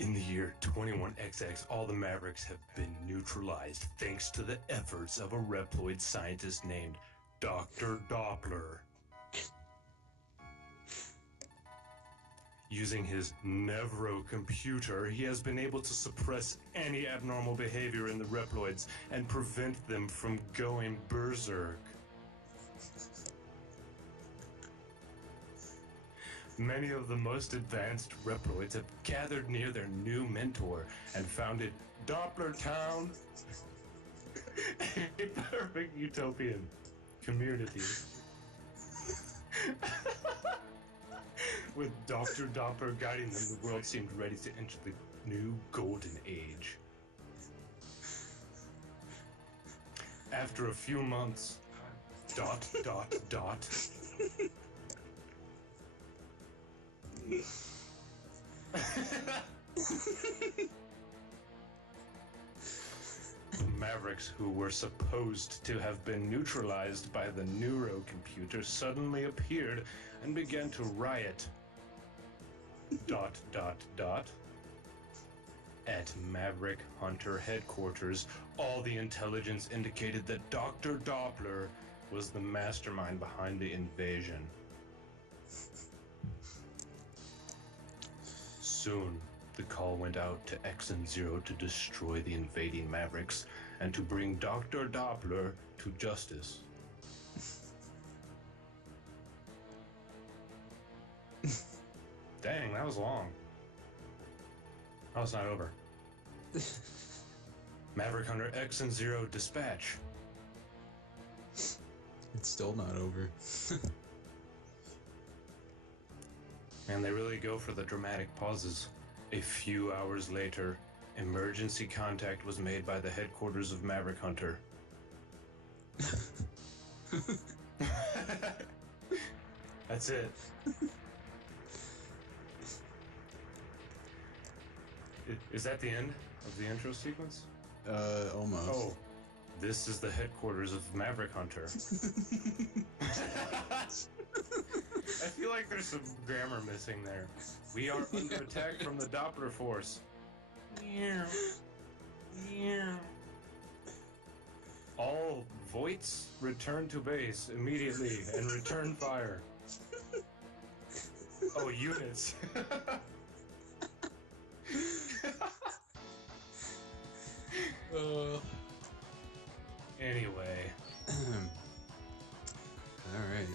In the year 21XX, all the Mavericks have been neutralized thanks to the efforts of a Reploid scientist named Dr. Doppler. Using his Nevro computer, he has been able to suppress any abnormal behavior in the Reploids and prevent them from going berserk. Many of the most advanced Reploids have gathered near their new mentor and founded Doppler Town, a perfect utopian community. With Dr. Doppler guiding them, the world seemed ready to enter the new golden age. After a few months, ... The Mavericks, who were supposed to have been neutralized by the neurocomputer, suddenly appeared and began to riot. ... At Maverick Hunter headquarters, all the intelligence indicated that Dr. Doppler was the mastermind behind the invasion. Soon, the call went out to X and Zero to destroy the invading Mavericks and to bring Dr. Doppler to justice. Dang, that was long. Oh, it's not over. Maverick Hunter X and Zero dispatch. It's still not over. And they really go for the dramatic pauses. A few hours later, emergency contact was made by the headquarters of Maverick Hunter. That's it. Is that the end of the intro sequence? Almost. Oh, this is the headquarters of Maverick Hunter. I feel like there's some grammar missing there. We are under attack from the Doppler force. All Voights return to base immediately and return fire. Oh, units. Anyway. Alright.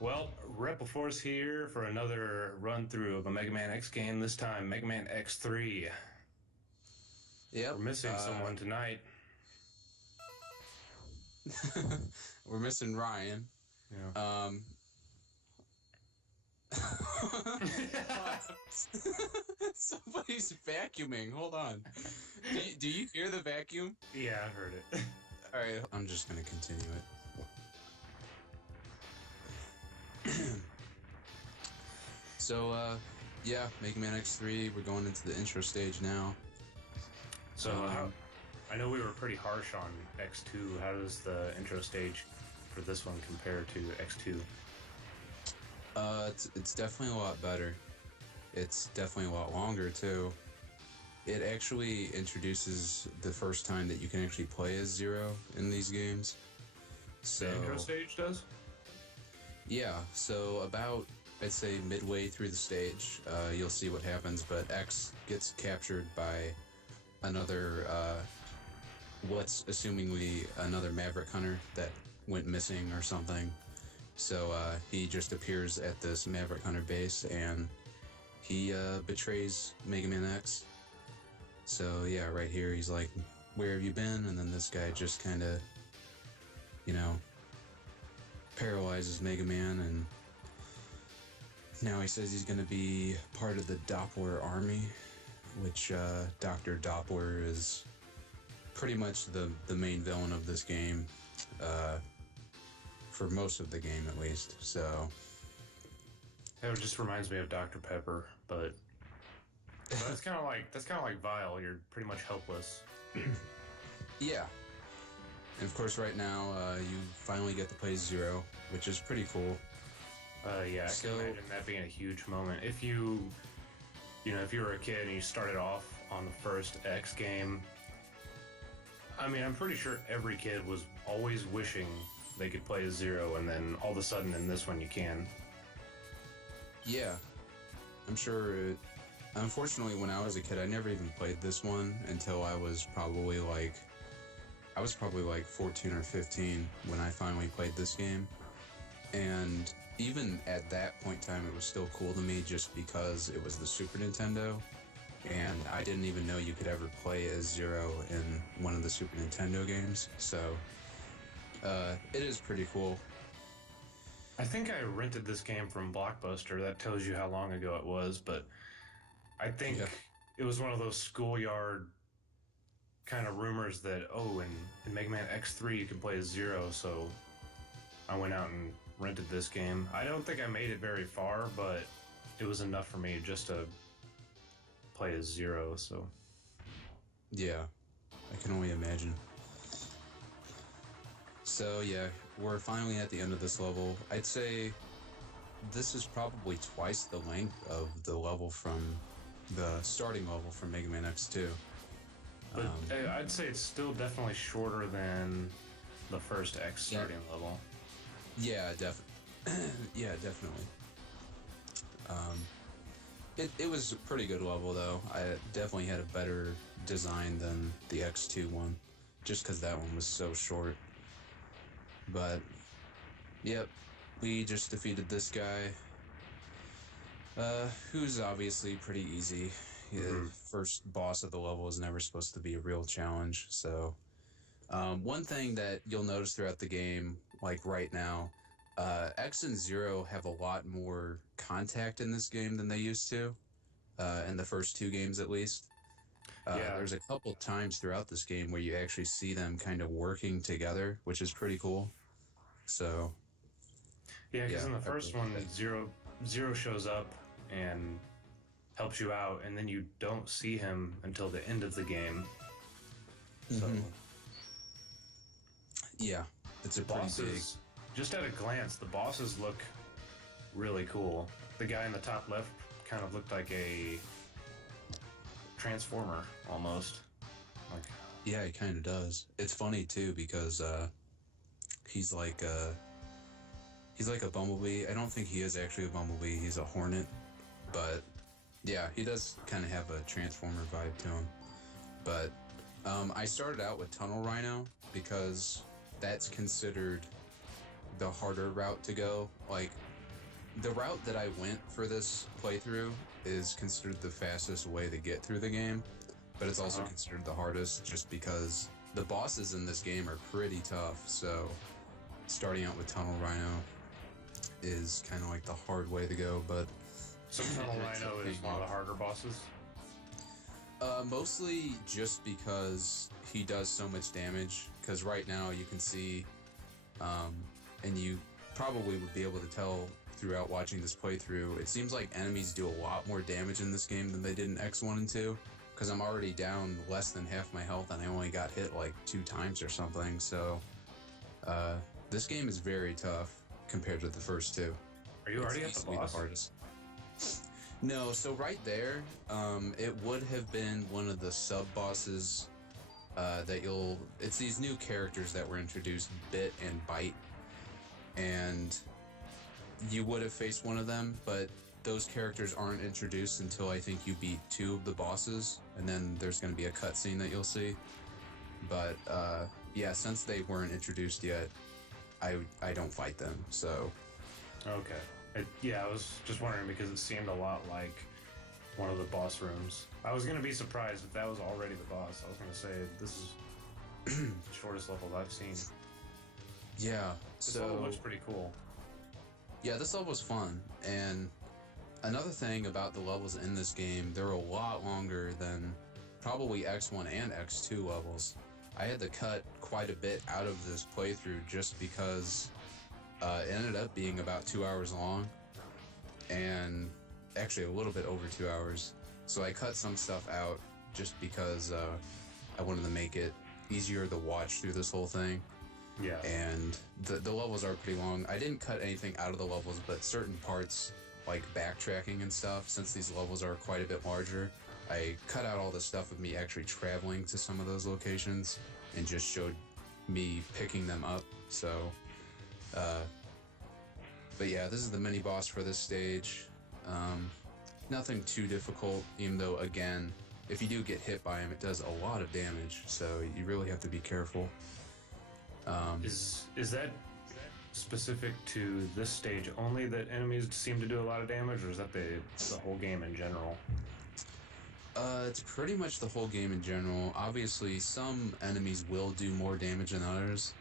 Well, Repliforce here for another run-through of a Mega Man X game, this time Mega Man X3. Yep. We're missing someone tonight. We're missing Ryan. Yeah. Somebody's vacuuming. Hold on. Do you hear the vacuum? Yeah, I heard it. Alright, I'm just gonna continue it. So, yeah, Mega Man X3, we're going into the intro stage now. So, I know we were pretty harsh on X2. How does the intro stage for this one compare to X2? It's definitely a lot better. It's definitely a lot longer, too. It actually introduces the first time that you can actually play as Zero in these games. So, the intro stage does? Yeah, so about, I'd say, midway through the stage, you'll see what happens, but X gets captured by another, what's assumingly another Maverick Hunter that went missing or something. So he just appears at this Maverick Hunter base, and he betrays Mega Man X. So yeah, right here he's like, where have you been? And then this guy just kind of, you know, paralyzes Mega Man, and now he says he's going to be part of the Doppler army, which Dr. Doppler is pretty much the main villain of this game, for most of the game at least. So It just reminds me of Dr. Pepper, but that's kind of like Vile. You're pretty much helpless. yeah. And of course, right now you finally get to play Zero, which is pretty cool. Yeah, I can imagine that being a huge moment. If you were a kid and you started off on the first X game, I mean, I'm pretty sure every kid was always wishing they could play as Zero, and then all of a sudden in this one you can. Yeah, I'm sure. Unfortunately, when I was a kid, I never even played this one until I was probably like 14 or 15 when I finally played this game. And even at that point in time, it was still cool to me just because it was the Super Nintendo, and I didn't even know you could ever play as Zero in one of the Super Nintendo games. So it is pretty cool. I think I rented this game from Blockbuster. That tells you how long ago it was, but I think it was one of those schoolyard kind of rumors that, in Mega Man X3 you can play as Zero, so I went out and rented this game. I don't think I made it very far, but it was enough for me just to play as Zero, so. Yeah, I can only imagine. So yeah, we're finally at the end of this level. I'd say this is probably twice the length of the level from the starting level from Mega Man X2. But I'd say it's still definitely shorter than the first X starting level. Yeah, yeah, definitely. It was a pretty good level, though. I definitely had a better design than the X2 one, just because that one was so short. But, yep, we just defeated this guy, who's obviously pretty easy. The first boss of the level is never supposed to be a real challenge, so... one thing that you'll notice throughout the game, like right now, X and Zero have a lot more contact in this game than they used to, in the first two games at least. There's a couple times throughout this game where you actually see them kind of working together, which is pretty cool. So, yeah, because in the first one, Zero shows up and helps you out, and then you don't see him until the end of the game. So, yeah, it's a pretty big. Just at a glance, the bosses look really cool. The guy in the top left kind of looked like a Transformer almost. Yeah, he kind of does. It's funny too because he's like a bumblebee. I don't think he is actually a bumblebee. He's a hornet, but yeah, he does kind of have a Transformer vibe to him. But I started out with Tunnel Rhino because that's considered the harder route to go. Like, the route that I went for this playthrough is considered the fastest way to get through the game, but it's also considered the hardest just because the bosses in this game are pretty tough. So starting out with Tunnel Rhino is kind of like the hard way to go, but... So Tunnel Rhino is one of the harder bosses? Mostly just because he does so much damage, because right now you can see, and you probably would be able to tell throughout watching this playthrough, it seems like enemies do a lot more damage in this game than they did in X1 and 2, because I'm already down less than half my health and I only got hit like 2 times or something, so this game is very tough compared to the first two. Are you already at the boss? The hardest. No, so right there, it would have been one of the sub-bosses that it's these new characters that were introduced, Bit and Bite, and you would have faced one of them, but those characters aren't introduced until I think you beat 2 of the bosses, and then there's going to be a cutscene that you'll see. But yeah, since they weren't introduced yet, I don't fight them, so... Okay. I was just wondering because it seemed a lot like one of the boss rooms. I was going to be surprised if that was already the boss. I was going to say, this is the shortest level I've seen. Yeah. This level looks pretty cool. Yeah, this level was fun, and another thing about the levels in this game, they're a lot longer than probably X1 and X2 levels. I had to cut quite a bit out of this playthrough just because it ended up being about 2 hours long, and actually a little bit over 2 hours. So I cut some stuff out just because I wanted to make it easier to watch through this whole thing. Yeah. And the levels are pretty long. I didn't cut anything out of the levels, but certain parts, like backtracking and stuff, since these levels are quite a bit larger, I cut out all the stuff of me actually traveling to some of those locations and just showed me picking them up. So, but yeah, this is the mini boss for this stage. Nothing too difficult, even though, again, if you do get hit by him, it does a lot of damage, so you really have to be careful. Is that specific to this stage only that enemies seem to do a lot of damage, or is that the whole game in general? It's pretty much the whole game in general. Obviously, some enemies will do more damage than others.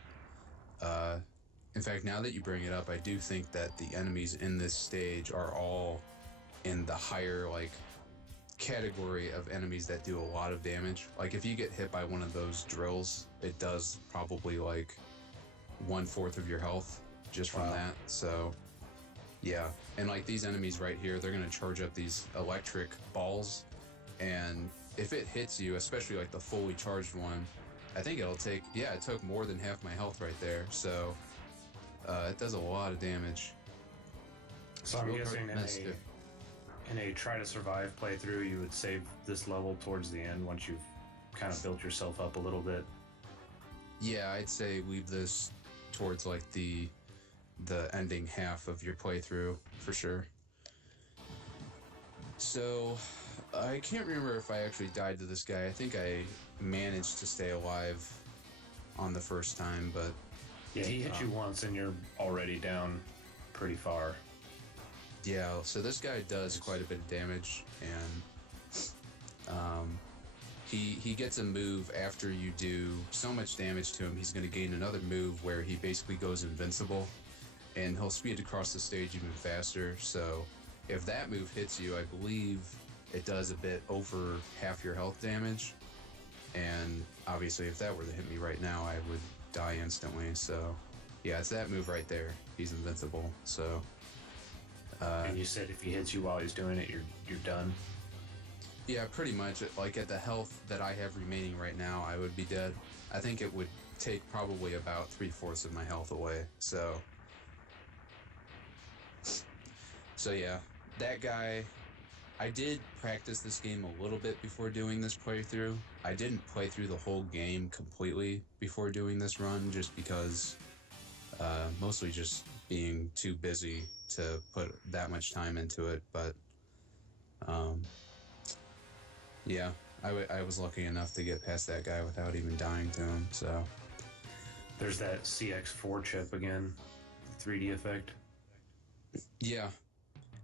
In fact, now that you bring it up, I do think that the enemies in this stage are all in the higher, like, category of enemies that do a lot of damage. Like, if you get hit by one of those drills, it does probably, like, 1/4 of your health just from that. So, yeah. And, like, these enemies right here, they're gonna charge up these electric balls, and if it hits you, especially, like, the fully charged one, I think it'll take... Yeah, it took more than half my health right there, so... it does a lot of damage. So I'm guessing in a try to survive playthrough, you would save this level towards the end once you've kind of built yourself up a little bit. Yeah, I'd say leave this towards like the ending half of your playthrough for sure. So I can't remember if I actually died to this guy. I think I managed to stay alive on the first time, but yeah, he hit you once and you're already down pretty far. Yeah, so this guy does quite a bit of damage, and he gets a move after you do so much damage to him. He's going to gain another move where he basically goes invincible, and he'll speed across the stage even faster. So if that move hits you, I believe it does a bit over half your health damage, and obviously if that were to hit me right now, I would die instantly. So yeah, it's that move right there. He's invincible, so... and you said if he hits you while he's doing it, you're done? Yeah, pretty much. Like, at the health that I have remaining right now, I would be dead. I think it would take probably about 3/4 of my health away, so yeah, that guy... I did practice this game a little bit before doing this playthrough. I didn't play through the whole game completely before doing this run, just because mostly just being too busy to put that much time into it, but yeah, I was lucky enough to get past that guy without even dying to him, so... There's that CX4 chip again, 3D effect. Yeah,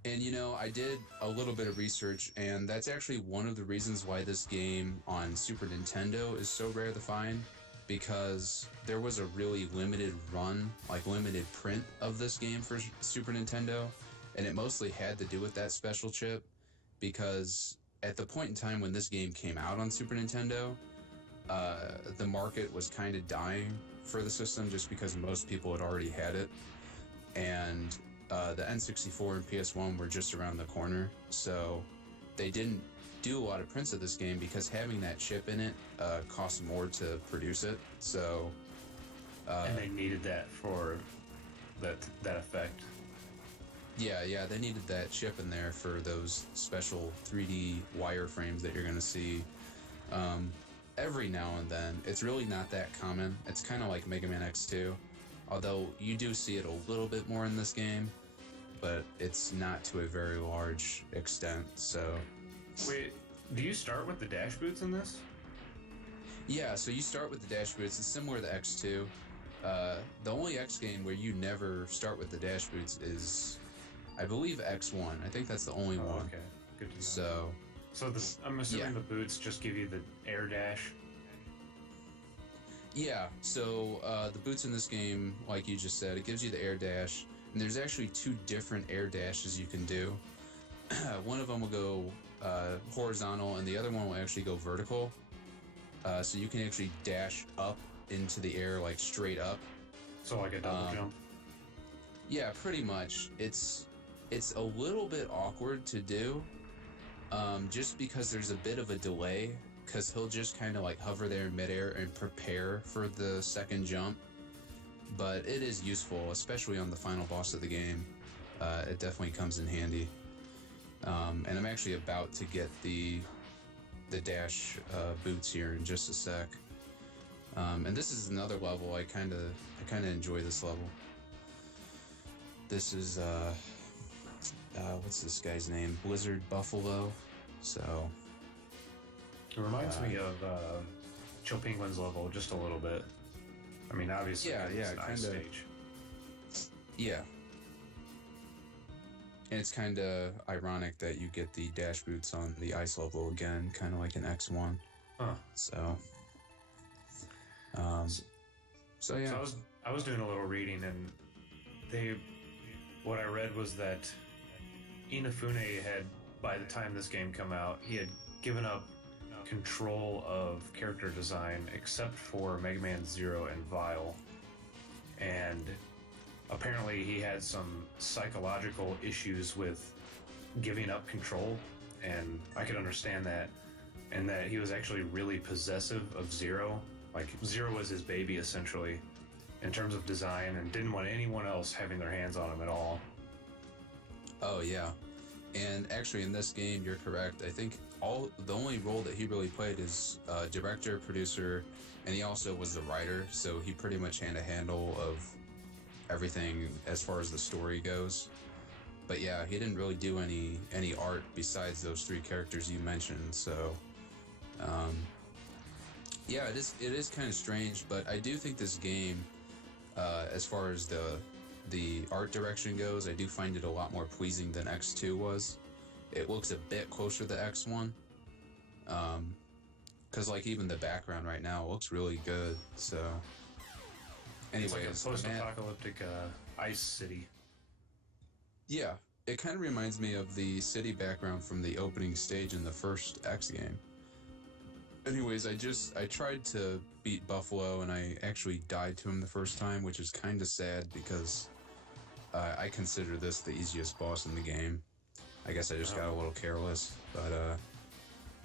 and you know, I did a little bit of research, and that's actually one of the reasons why this game on Super Nintendo is so rare to find, because there was a really limited run, like limited print of this game for Super Nintendo, and it mostly had to do with that special chip, because at the point in time when this game came out on Super Nintendo, the market was kind of dying for the system just because most people had already had it, and the N64 and PS1 were just around the corner, so they didn't do a lot of prints of this game because having that chip in it cost more to produce it. So and they needed that for that effect. Yeah, they needed that chip in there for those special 3D wireframes that you're gonna see every now and then. It's really not that common. It's kind of like Mega Man X2, although you do see it a little bit more in this game, but it's not to a very large extent. So wait, do you start with the dash boots in this? Yeah, so you start with the dash boots. It's similar to X2. The only X game where you never start with the dash boots is, I believe, X1. I think that's the only one. Okay, good to know. So I'm assuming the boots just give you the air dash? Yeah, so the boots in this game, like you just said, it gives you the air dash, and there's actually 2 different air dashes you can do. One of them will go horizontal, and the other one will actually go vertical. So you can actually dash up into the air, like straight up. So like a double jump. Yeah, pretty much. It's a little bit awkward to do, just because there's a bit of a delay. Because he'll just kind of like hover there in midair and prepare for the second jump. But it is useful, especially on the final boss of the game. It definitely comes in handy. And I'm actually about to get the dash boots here in just a sec. And this is another level I kind of enjoy this level. This is what's this guy's name? Blizzard Buffalo. So It reminds me of Chill Penguin's level just a little bit. I mean, obviously, it's an ice stage. Yeah. And it's kind of ironic that you get the dash boots on the ice level again, kind of like an X1. Huh. So yeah. So I was doing a little reading, and what I read was that Inafune had, by the time this game come out, he had given up control of character design except for Mega Man Zero and Vile, and apparently he had some psychological issues with giving up control, and I could understand that, and that he was actually really possessive of Zero. Like, Zero was his baby essentially in terms of design, and didn't want anyone else having their hands on him at all. Oh yeah. And actually, in this game, you're correct. I think the only role that he really played is director, producer, and he also was the writer. So he pretty much had a handle of everything as far as the story goes. But yeah, he didn't really do any art besides those 3 characters you mentioned. So yeah, it is kind of strange. But I do think this game, as far as the art direction goes, I do find it a lot more pleasing than X2 was. It looks a bit closer to X1. Because like even the background right now looks really good. So anyways, it's like a post-apocalyptic ice city. Yeah, it kind of reminds me of the city background from the opening stage in the first X game. Anyways, I tried to beat Buffalo, and I actually died to him the first time, which is kind of sad because I consider this the easiest boss in the game. I guess I just got a little careless, but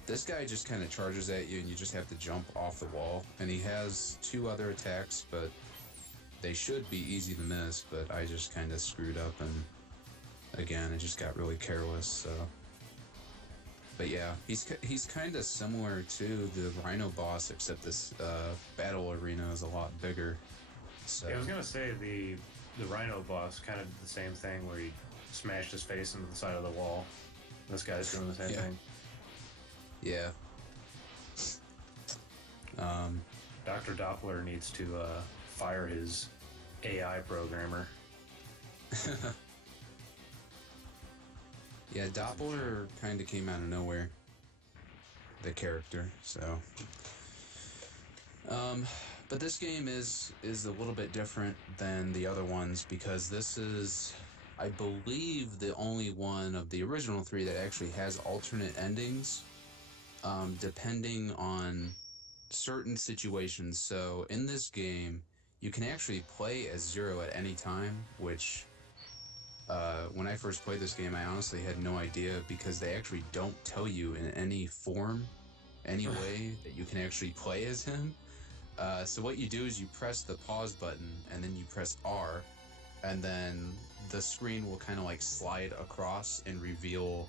this guy just kind of charges at you, and you just have to jump off the wall. And he has 2 other attacks, but they should be easy to miss, but I just kind of screwed up, and again, I just got really careless, so... But yeah, he's kind of similar to the Rhino boss, except this battle arena is a lot bigger. So yeah, I was gonna say the Rhino boss kind of did the same thing where he smashed his face into the side of the wall. This guy's doing the same thing. Yeah. Dr. Doppler needs to fire his AI programmer. Yeah, Doppler kind of came out of nowhere, the character, so... but this game is a little bit different than the other ones, because this is, I believe, the only one of the original 3 that actually has alternate endings, depending on certain situations. So in this game, you can actually play as Zero at any time, which... when I first played this game, I honestly had no idea, because they actually don't tell you in any form, any way, that you can actually play as him. So what you do is you press the pause button, and then you press R, and then the screen will kind of like slide across and reveal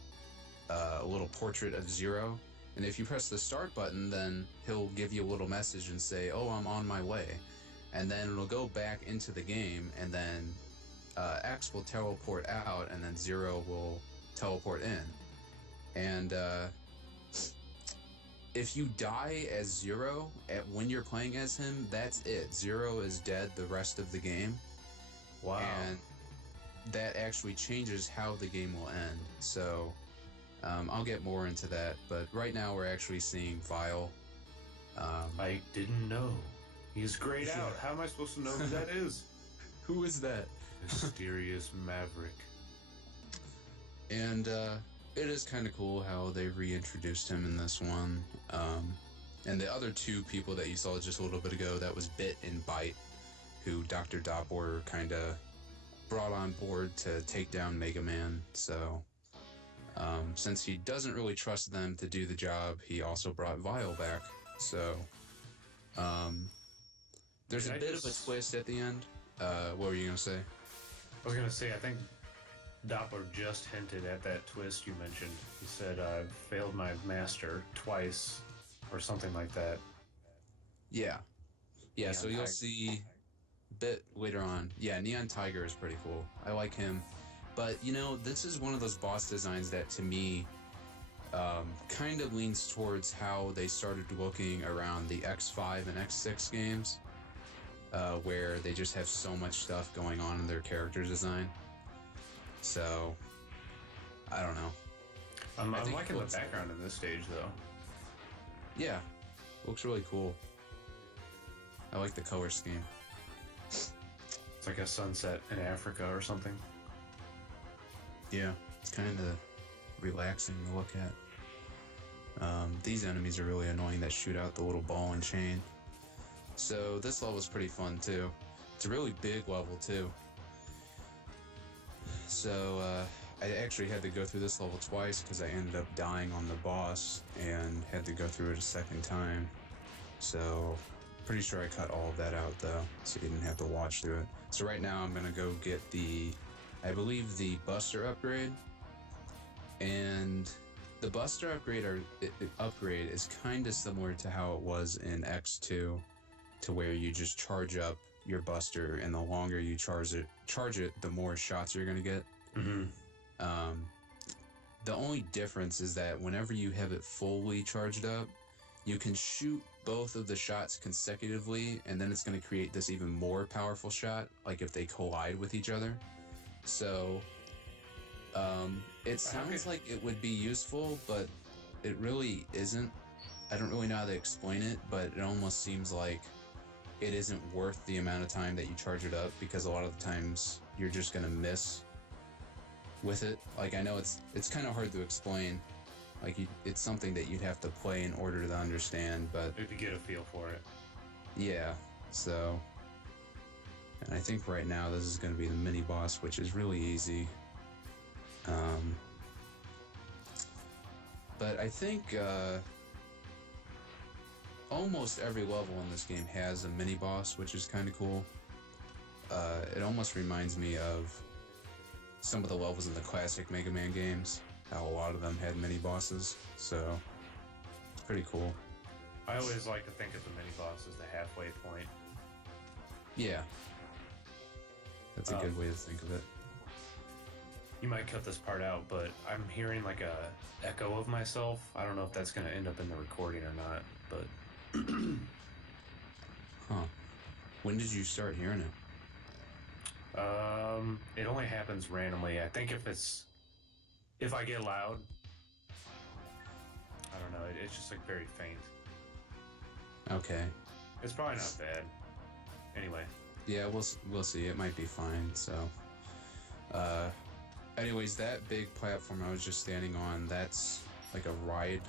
a little portrait of Zero. And if you press the start button, then he'll give you a little message and say, "Oh, I'm on my way." And then it'll go back into the game, and then X will teleport out, and then Zero will teleport in. And if you die as Zero when you're playing as him, that's it. Zero is dead the rest of the game. Wow. And that actually changes how the game will end. So I'll get more into that, but right now we're actually seeing Vile. I didn't know He's grayed out. How am I supposed to know who that is? Who is that? Mysterious Maverick. And it is kind of cool how they reintroduced him in this one. And the other two people that you saw just a little bit ago, that was Bit and Bite, who Dr. Doppler kind of brought on board to take down Mega Man. So since he doesn't really trust them to do the job, he also brought Vile back. So there's a bit of a twist at the end. What were you going to say? I was going to say, I think Doppler just hinted at that twist you mentioned. He said, I've failed my master twice, or something like that. Yeah. Yeah, Neon so you'll Tiger. see a bit later on. Yeah, Neon Tiger is pretty cool. I like him. But, you know, this is one of those boss designs that, to me, kind of leans towards how they started looking around the X5 and X6 games, where they just have so much stuff going on in their character design. So, I don't know. I'm I think liking it the looks background in this stage, though. Yeah, looks really cool. I like the color scheme. It's like a sunset in Africa or something. Yeah, it's kind of relaxing to look at. These enemies are really annoying that shoot out the little ball and chain. So this level's pretty fun too. It's a really big level too. So I actually had to go through this level twice because I ended up dying on the boss and had to go through it a second time. So pretty sure I cut all of that out though, so you didn't have to watch through it. So right now I'm gonna go get I believe the Buster upgrade. And the Buster upgrade is kind of similar to how it was in X2, to where you just charge up your Buster, and the longer you charge it, the more shots you're gonna get. Mm-hmm. The only difference is that whenever you have it fully charged up, you can shoot both of the shots consecutively, and then it's going to create this even more powerful shot, like if they collide with each other. So, it sounds like it would be useful, but it really isn't. I don't really know how to explain it, but it almost seems like it isn't worth the amount of time that you charge it up, because a lot of the times you're just going to miss with it. Like, I know it's kind of hard to explain. Like, it's something that you'd have to play in order to understand, but... To get a feel for it. Yeah, so... And I think right now this is going to be the mini-boss, which is really easy. But I think, almost every level in this game has a mini-boss, which is kind of cool. It almost reminds me of some of the levels in the classic Mega Man games, how a lot of them had mini-bosses, so it's pretty cool. I always like to think of the mini-boss as the halfway point. Yeah. That's a good way to think of it. You might cut this part out, but I'm hearing like a echo of myself. I don't know if that's going to end up in the recording or not, but... Huh. When did you start hearing it? It only happens randomly. I think if I get loud, I don't know, it's just like very faint. Okay. It's probably not bad. Anyway. Yeah, we'll see. It might be fine, so... anyways, that big platform I was just standing on, that's like a ride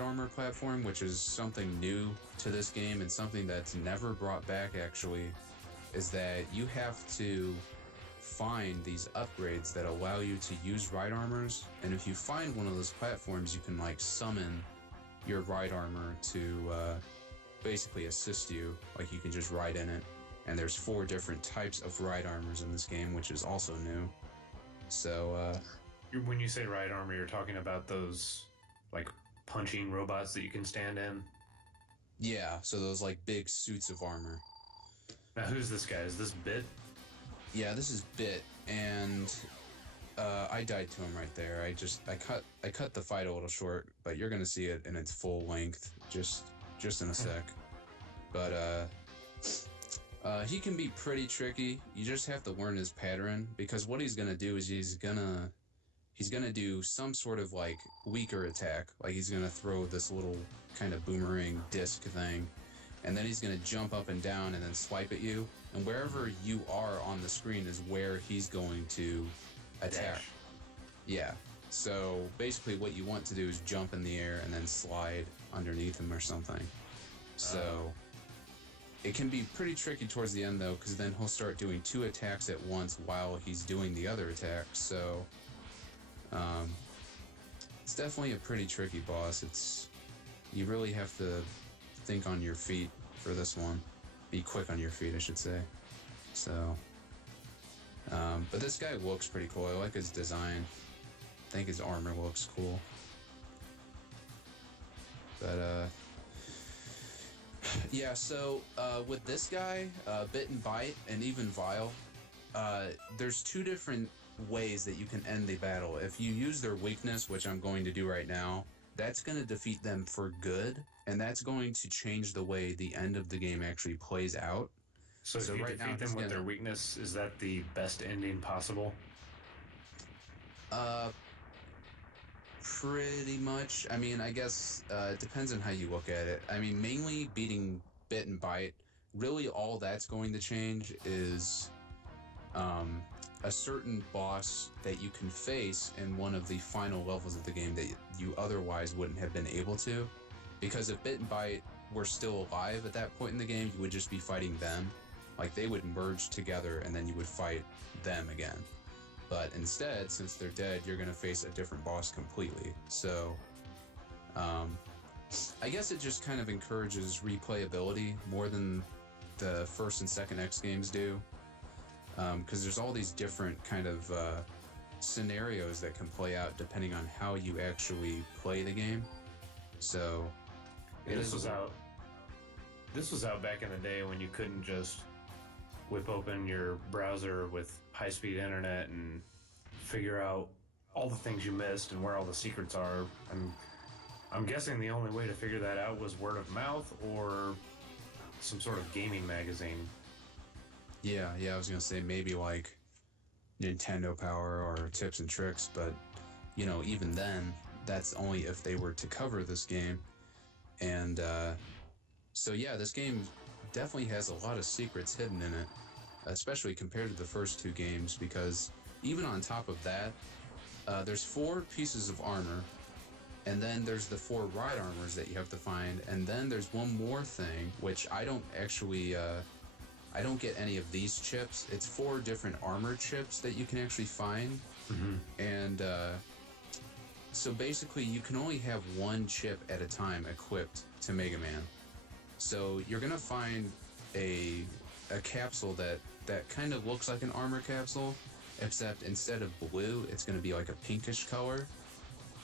armor platform, which is something new to this game, and something that's never brought back, actually, is that you have to find these upgrades that allow you to use ride armors, and if you find one of those platforms, you can like summon your ride armor to basically assist you. Like, you can just ride in it, and there's 4 different types of ride armors in this game, which is also new. So when you say ride armor, you're talking about those like punching robots that you can stand in? yeah, so those like big suits of armor. Now, who's this guy? Is this Bit? Yeah, this is Bit, and I died to him right there. I cut the fight a little short, but you're gonna see it in its full length just in a sec. But he can be pretty tricky. You just have to learn his pattern, because what he's gonna do is he's gonna do some sort of like weaker attack. Like, he's gonna throw this little kind of boomerang disc thing, and then he's going to jump up and down and then swipe at you. And wherever you are on the screen is where he's going to attack. Dash. Yeah. So basically what you want to do is jump in the air and then slide underneath him or something. So it can be pretty tricky towards the end, though, because then he'll start doing 2 attacks at once while he's doing the other attack. So it's definitely a pretty tricky boss. You really have to think on your feet for this one. Be quick on your feet, I should say. So, but this guy looks pretty cool. I like his design. I think his armor looks cool. But, yeah, so with this guy, Bit and Bite, and even Vile, there's 2 different ways that you can end the battle. If you use their weakness, which I'm going to do right now, that's going to defeat them for good, and that's going to change the way the end of the game actually plays out. So if you right now, defeat them with their weakness, is that the best ending possible? Pretty much. I mean, I guess it depends on how you look at it. I mean, mainly beating Bit and Bite, really all that's going to change is a certain boss that you can face in one of the final levels of the game that you otherwise wouldn't have been able to. Because if Bit and Bite were still alive at that point in the game, you would just be fighting them. Like, they would merge together and then you would fight them again. But instead, since they're dead, you're going to face a different boss completely. So, I guess it just kind of encourages replayability more than the first and second X games do. Because there's all these different kind of scenarios that can play out depending on how you actually play the game. So, This was out back in the day when you couldn't just whip open your browser with high-speed internet and figure out all the things you missed and where all the secrets are. I'm guessing the only way to figure that out was word of mouth or some sort of gaming magazine. Yeah, I was gonna say maybe like Nintendo Power or Tips and Tricks, but even then, that's only if they were to cover this game. And so yeah, this game definitely has a lot of secrets hidden in it, especially compared to the first 2 games, because even on top of that, there's 4 pieces of armor, and then there's the 4 ride armors that you have to find, and then there's one more thing, which I don't actually, I don't get any of these chips. It's 4 different armor chips that you can actually find, and so basically you can only have 1 chip at a time equipped to Mega Man. So you're gonna find a capsule that kind of looks like an armor capsule, except instead of blue, it's gonna be like a pinkish color.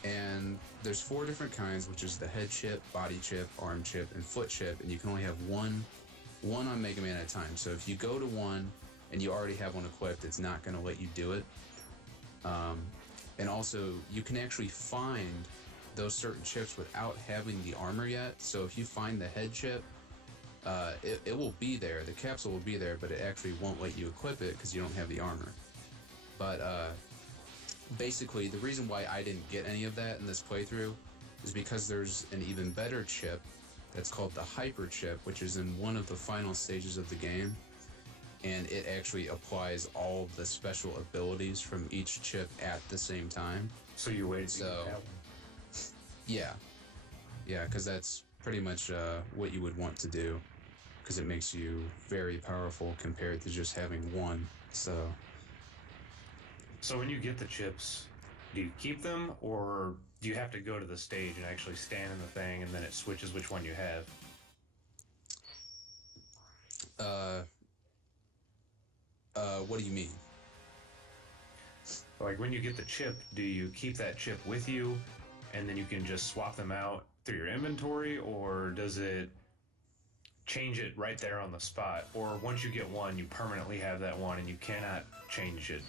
And there's 4 different kinds, which is the head chip, body chip, arm chip, and foot chip, and you can only have one on Mega Man at a time. So if you go to one and you already have one equipped, it's not gonna let you do it. And also, you can actually find those certain chips without having the armor yet. So if you find the head chip, it will be there. The capsule will be there, but it actually won't let you equip it because you don't have the armor. But basically, the reason why I didn't get any of that in this playthrough is because there's an even better chip that's called the Hyper Chip, which is in one of the final stages of the game. And it actually applies all of the special abilities from each chip at the same time. So you waited to get that one. Yeah, because that's pretty much what you would want to do, because it makes you very powerful compared to just having one. So when you get the chips, do you keep them, or do you have to go to the stage and actually stand in the thing and then it switches which one you have? What do you mean? Like, when you get the chip, do you keep that chip with you and then you can just swap them out through your inventory, or does it change it right there on the spot? Or once you get one, you permanently have that one and you cannot change it?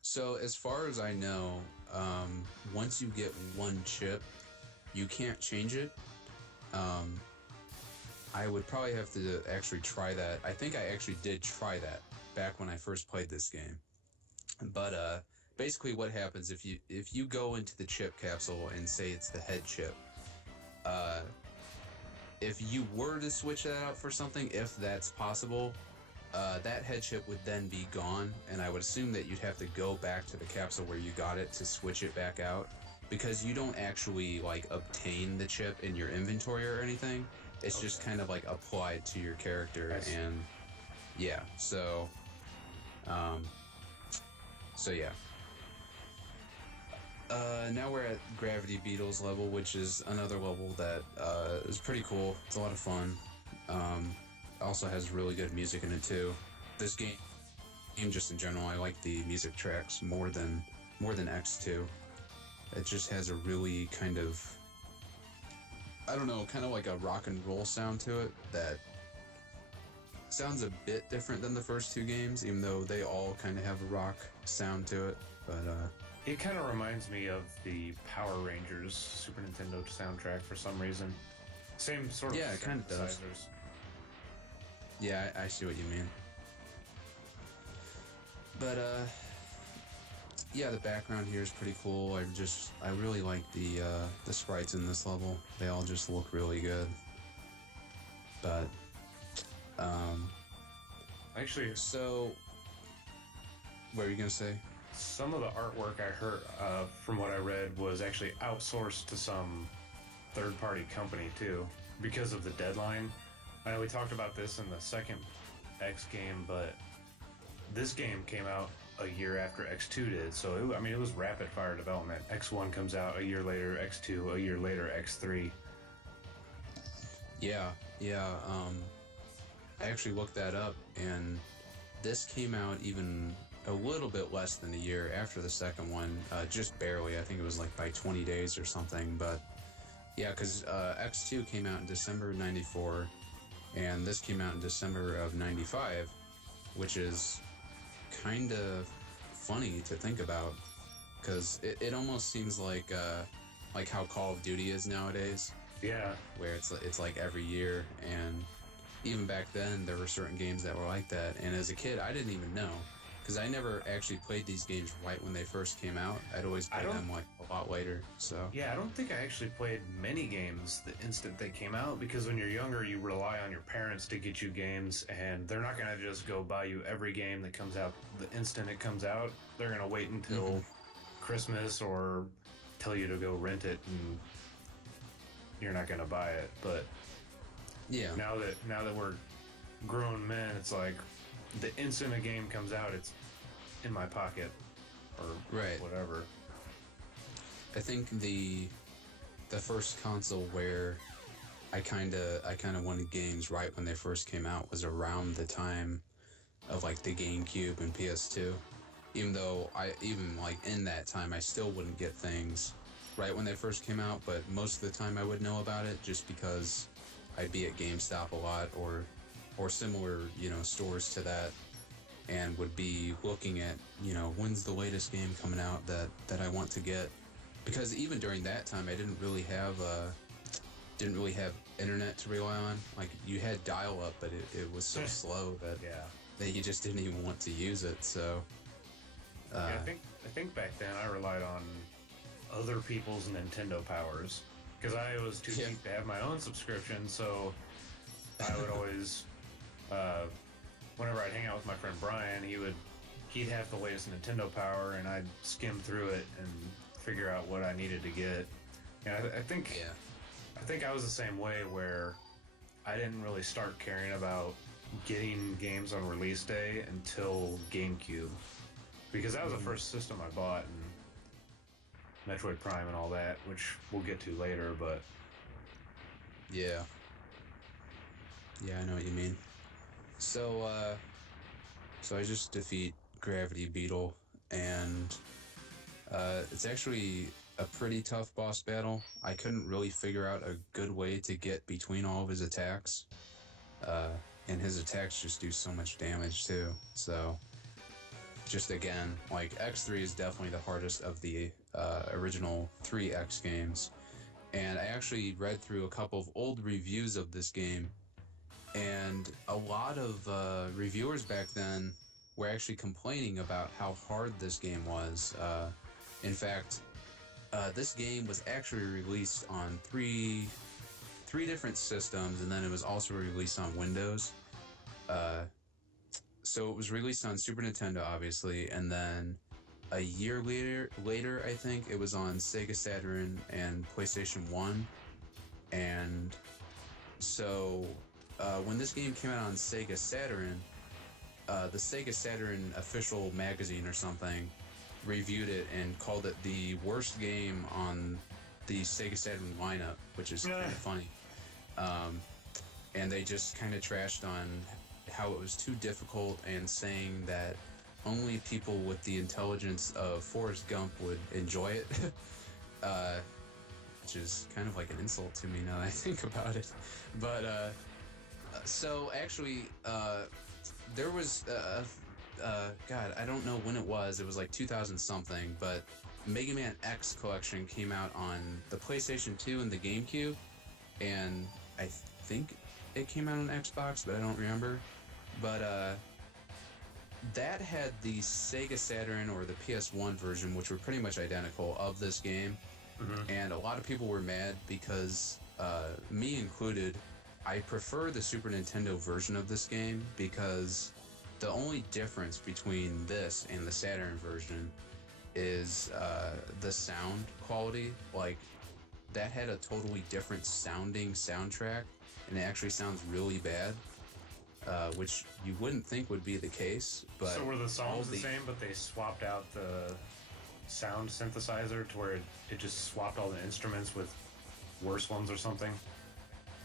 So as far as I know, once you get one chip, you can't change it. I would probably have to actually try that. I think I actually did try that back when I first played this game. But basically what happens if you go into the chip capsule and say it's the head chip, if you were to switch that out for something, if that's possible, that head chip would then be gone, and I would assume that you'd have to go back to the capsule where you got it to switch it back out, because you don't actually like obtain the chip in your inventory or anything. It's just kind of like applied to your character, and yeah. So yeah. Now we're at Gravity Beetle's level, which is another level that is pretty cool. It's a lot of fun. Also has really good music in it too. This game just in general, I like the music tracks more than X2. It just has a really kind of, I don't know, kind of like a rock and roll sound to it that sounds a bit different than the first two games, even though they all kind of have a rock sound to it. But it kind of reminds me of the Power Rangers Super Nintendo soundtrack for some reason. Same sort of. Yeah, it kind of does. Yeah, I see what you mean. But yeah, the background here is pretty cool. I really like the sprites in this level. They all just look really good. But actually, so what were you gonna say? Some of the artwork I heard, from what I read, was actually outsourced to some third-party company too, because of the deadline. I know we talked about this in the second X game, but this game came out a year after X2 did, so it was rapid-fire development. X1 comes out a year later, X2 a year later, X3. Yeah. I actually looked that up, and this came out even a little bit less than a year after the second one, just barely. I think it was like by 20 days or something, but yeah, because X2 came out in December of 94, and this came out in December of 95, which is kind of funny to think about, because it almost seems like how Call of Duty is nowadays. Yeah. Where it's like every year, and even back then there were certain games that were like that, and as a kid I didn't even know, because I never actually played these games right when they first came out. I'd always play them like a lot later. So yeah, I don't think I actually played many games the instant they came out, because when you're younger you rely on your parents to get you games, and they're not going to just go buy you every game that comes out the instant it comes out. They're going to wait until Christmas or tell you to go rent it, and you're not going to buy it. But yeah, now that we're grown men, it's like the instant a game comes out, it's in my pocket or whatever. I think the first console where I kind of wanted games right when they first came out was around the time of like the GameCube and PS2. Even though even like in that time I still wouldn't get things right when they first came out, but most of the time I would know about it just because I'd be at GameStop a lot or similar, stores to that, and would be looking at, when's the latest game coming out that I want to get. Because even during that time, I didn't really have internet to rely on. Like, you had dial-up, but it was so slow that you just didn't even want to use it. So I think back then I relied on other people's Nintendo powers, because I was too cheap to have my own subscription. So I would always, whenever I'd hang out with my friend Brian, he'd have the latest Nintendo power, and I'd skim through it and figure out what I needed to get. And I think I was the same way, where I didn't really start caring about getting games on release day until GameCube, because that was the first system I bought, and Metroid Prime and all that, which we'll get to later. But yeah, I know what you mean. So I just defeat Gravity Beetle, and it's actually a pretty tough boss battle. I couldn't really figure out a good way to get between all of his attacks, and his attacks just do so much damage too. So just again, like, X3 is definitely the hardest of the original 3 X games, and I actually read through a couple of old reviews of this game, and a lot of reviewers back then were actually complaining about how hard this game was. In fact, this game was actually released on three 3 different systems, and then it was also released on Windows. So it was released on Super Nintendo, obviously, and then a year later, I think it was on Sega Saturn and PlayStation 1. And so when this game came out on Sega Saturn, the Sega Saturn official magazine or something reviewed it and called it the worst game on the Sega Saturn lineup, which is kind of funny. And they just kind of trashed on how it was too difficult and saying that only people with the intelligence of Forrest Gump would enjoy it, which is kind of like an insult to me now that I think about it. But so actually, there was God, I don't know when it was. It was like 2000 something, but Mega Man X collection came out on the PlayStation 2 and the GameCube, and I think it came out on Xbox, but I don't remember. But that had the Sega Saturn or the PS1 version, which were pretty much identical of this game. And a lot of people were mad because, me included, I prefer the Super Nintendo version of this game because the only difference between this and the Saturn version is the sound quality. Like, that had a totally different sounding soundtrack, and it actually sounds really bad, which you wouldn't think would be the case. But so were the songs the same, but they swapped out the sound synthesizer to where it just swapped all the instruments with worse ones or something?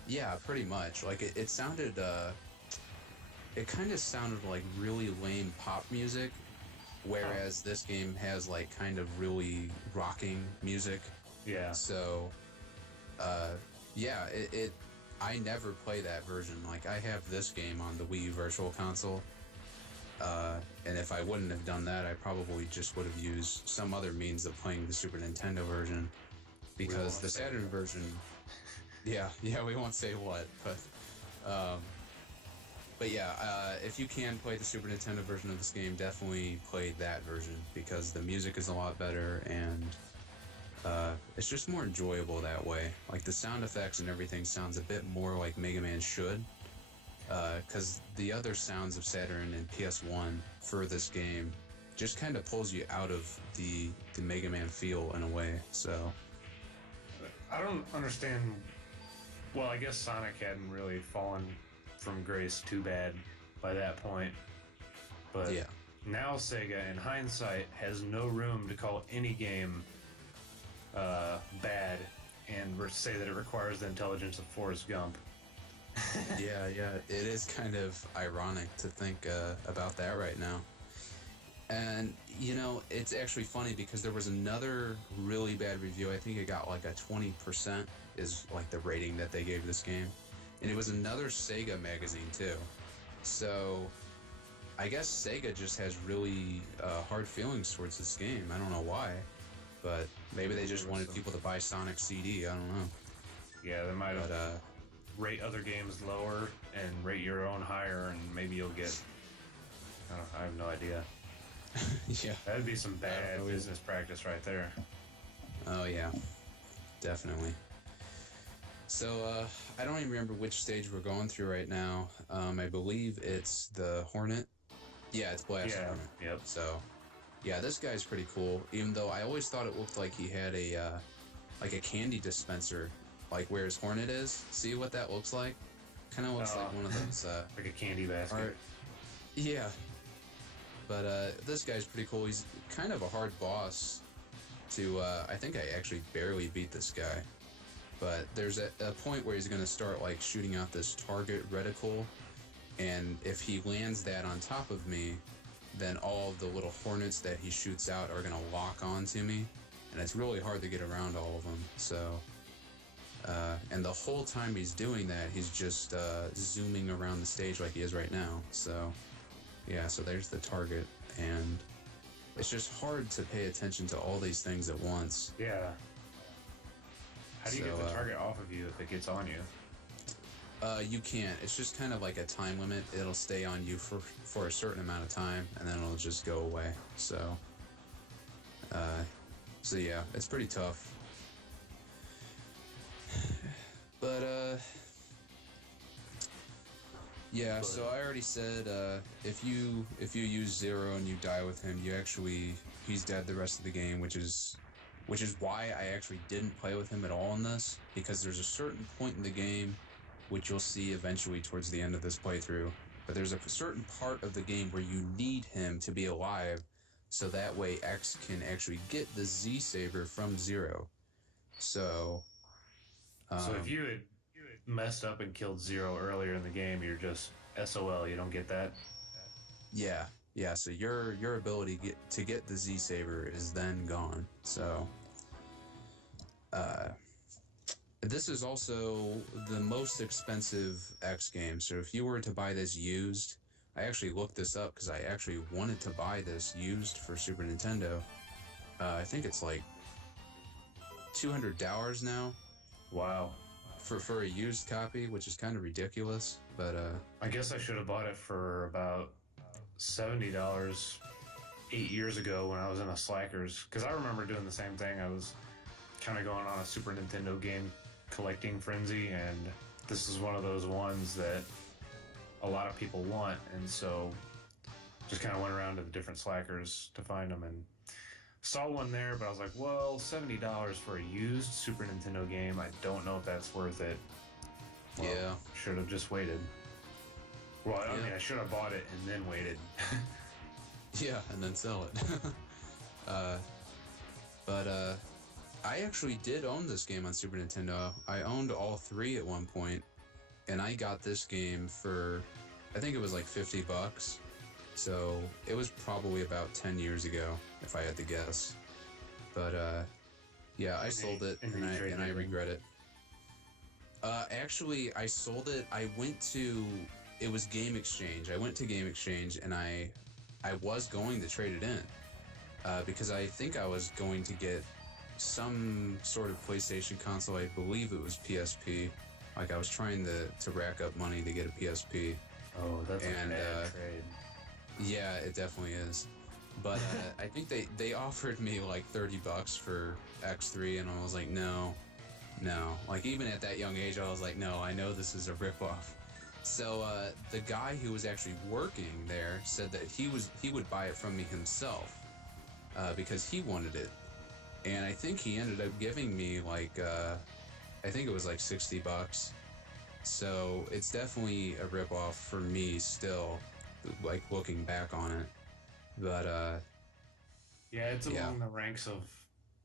Yeah, pretty much. Like, it sounded, it kind of sounded like really lame pop music, whereas this game has, like, kind of really rocking music. Yeah. So, yeah, I never play that version. Like, I have this game on the Wii U Virtual Console, and if I wouldn't have done that, I probably just would have used some other means of playing the Super Nintendo version, because the Saturn version... Yeah, we won't say what, but yeah, if you can play the Super Nintendo version of this game, definitely play that version, because the music is a lot better, and it's just more enjoyable that way. Like, the sound effects and everything sounds a bit more like Mega Man should, because the other sounds of Saturn and PS1 for this game just kind of pulls you out of the Mega Man feel in a way, so... I don't understand... Well, I guess Sonic hadn't really fallen from grace too bad by that point. But yeah. Now Sega, in hindsight, has no room to call any game bad and say that it requires the intelligence of Forrest Gump. Yeah, it is kind of ironic to think about that right now. And, you know, it's actually funny because there was another really bad review. I think it got like a 20% is like the rating that they gave this game. And it was another Sega magazine too. So I guess Sega just has really hard feelings towards this game. I don't know why, but maybe they just wanted people to buy Sonic CD. I don't know. Yeah, they might have rate other games lower and rate your own higher, and maybe you'll get... I have no idea. Yeah. That'd be some bad business practice right there. Oh, yeah. Definitely. So, I don't even remember which stage we're going through right now. I believe it's the Hornet. Yeah, it's Blast Hornet. Yep. So, yeah, this guy's pretty cool, even though I always thought it looked like he had a, like a candy dispenser, like where his Hornet is. See what that looks like? Kind of looks like one of those, like a candy basket. Yeah. But this guy's pretty cool. He's kind of a hard boss to... I think I actually barely beat this guy. But there's a point where he's going to start like shooting out this target reticle. And if he lands that on top of me, then all of the little hornets that he shoots out are going to lock onto me. And it's really hard to get around all of them. So... and the whole time he's doing that, he's just zooming around the stage like he is right now. So... yeah, so there's the target, and it's just hard to pay attention to all these things at once. Yeah. How do you get the target off of you if it gets on you? You can't. It's just kind of like a time limit. It'll stay on you for a certain amount of time, and then it'll just go away. So yeah, it's pretty tough. But yeah. So I already said if you use Zero and you die with him, he's dead the rest of the game, which is why I actually didn't play with him at all in this, because there's a certain point in the game, which you'll see eventually towards the end of this playthrough, but there's a certain part of the game where you need him to be alive, so that way X can actually get the Z Saber from Zero. So, So if you had messed up and killed Zero earlier in the game, you're just SOL. You don't get that. yeah. So your ability to get the Z Saber is then gone. So, this is also the most expensive X game. So if you were to buy this used, I actually looked this up because I actually wanted to buy this used for Super Nintendo. I think it's like $200 now. Wow. For a used copy, which is kind of ridiculous, but I guess I should have bought it for about $70 8 years ago when I was in a Slackers, because I remember doing the same thing. I was kind of going on a Super Nintendo game collecting frenzy, and this is one of those ones that a lot of people want, and so just kind of went around to the different Slackers to find them and saw one there, but I was like, well, $70 for a used Super Nintendo game, I don't know if that's worth it. Well, yeah, should have just waited. Well, I mean, I should have bought it and then waited. yeah, and then sell it. But I actually did own this game on Super Nintendo. I owned all three at one point, and I got this game for, I think it was like $50. So it was probably about 10 years ago, if I had to guess. But yeah, I sold it, and I regret it. Actually, I sold it. It was Game Exchange. I went to Game Exchange, and I was going to trade it in because I think I was going to get some sort of PlayStation console. I believe it was PSP. Like, I was trying to rack up money to get a PSP. Oh, that's a bad trade. Yeah, it definitely is. But I think they offered me like $30 for X3, and I was like, no. Like, even at that young age, I was like, no, I know this is a ripoff. So the guy who was actually working there said that he would buy it from me himself because he wanted it. And I think he ended up giving me like, I think it was like $60. So it's definitely a ripoff for me still, like, looking back on it. But yeah, it's among the ranks of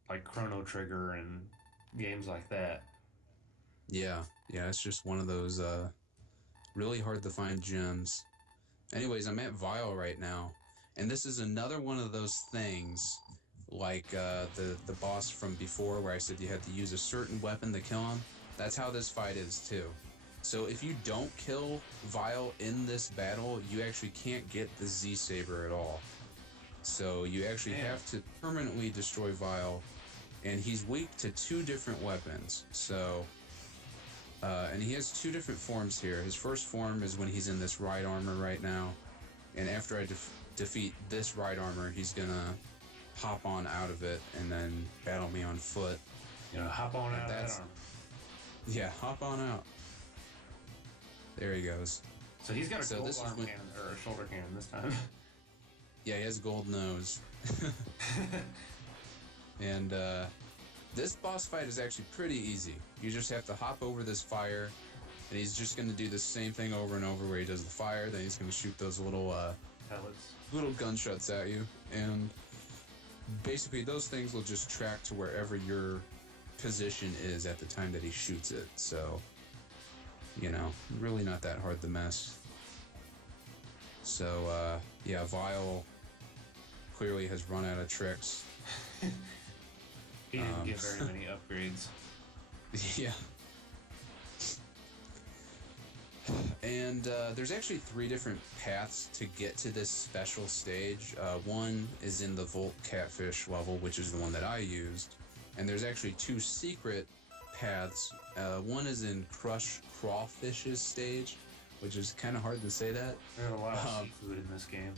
like Chrono Trigger and games like that. Yeah, it's just one of those really hard to find gems. Anyways, I'm at Vile right now, and this is another one of those things like the boss from before, where I said you had to use a certain weapon to kill him. That's how this fight is too. So if you don't kill Vile in this battle, you actually can't get the Z Saber at all. So you actually have to permanently destroy Vile, and he's weak to two different weapons. So, and he has two different forms here. His first form is when he's in this ride armor right now, and after I defeat this ride armor, he's gonna hop on out of it and then battle me on foot. Hop on out of that armor. Yeah, hop on out. There he goes. So he's got a gold arm cannon, or a shoulder cannon this time. Yeah, he has a gold nose. And this boss fight is actually pretty easy. You just have to hop over this fire, and he's just going to do the same thing over and over, where he does the fire, then he's going to shoot those little pellets, little gunshots at you, and basically those things will just track to wherever your position is at the time that he shoots it. So, really not that hard to mess. So, yeah, Vile clearly has run out of tricks. He didn't get very many upgrades. Yeah. And there's actually 3 different paths to get to this special stage. One is in the Volt Catfish level, which is the one that I used. And there's actually 2 secret paths. One is in Crush Crawfish's stage, which is kind of hard to say that. There's a lot of seafood in this game.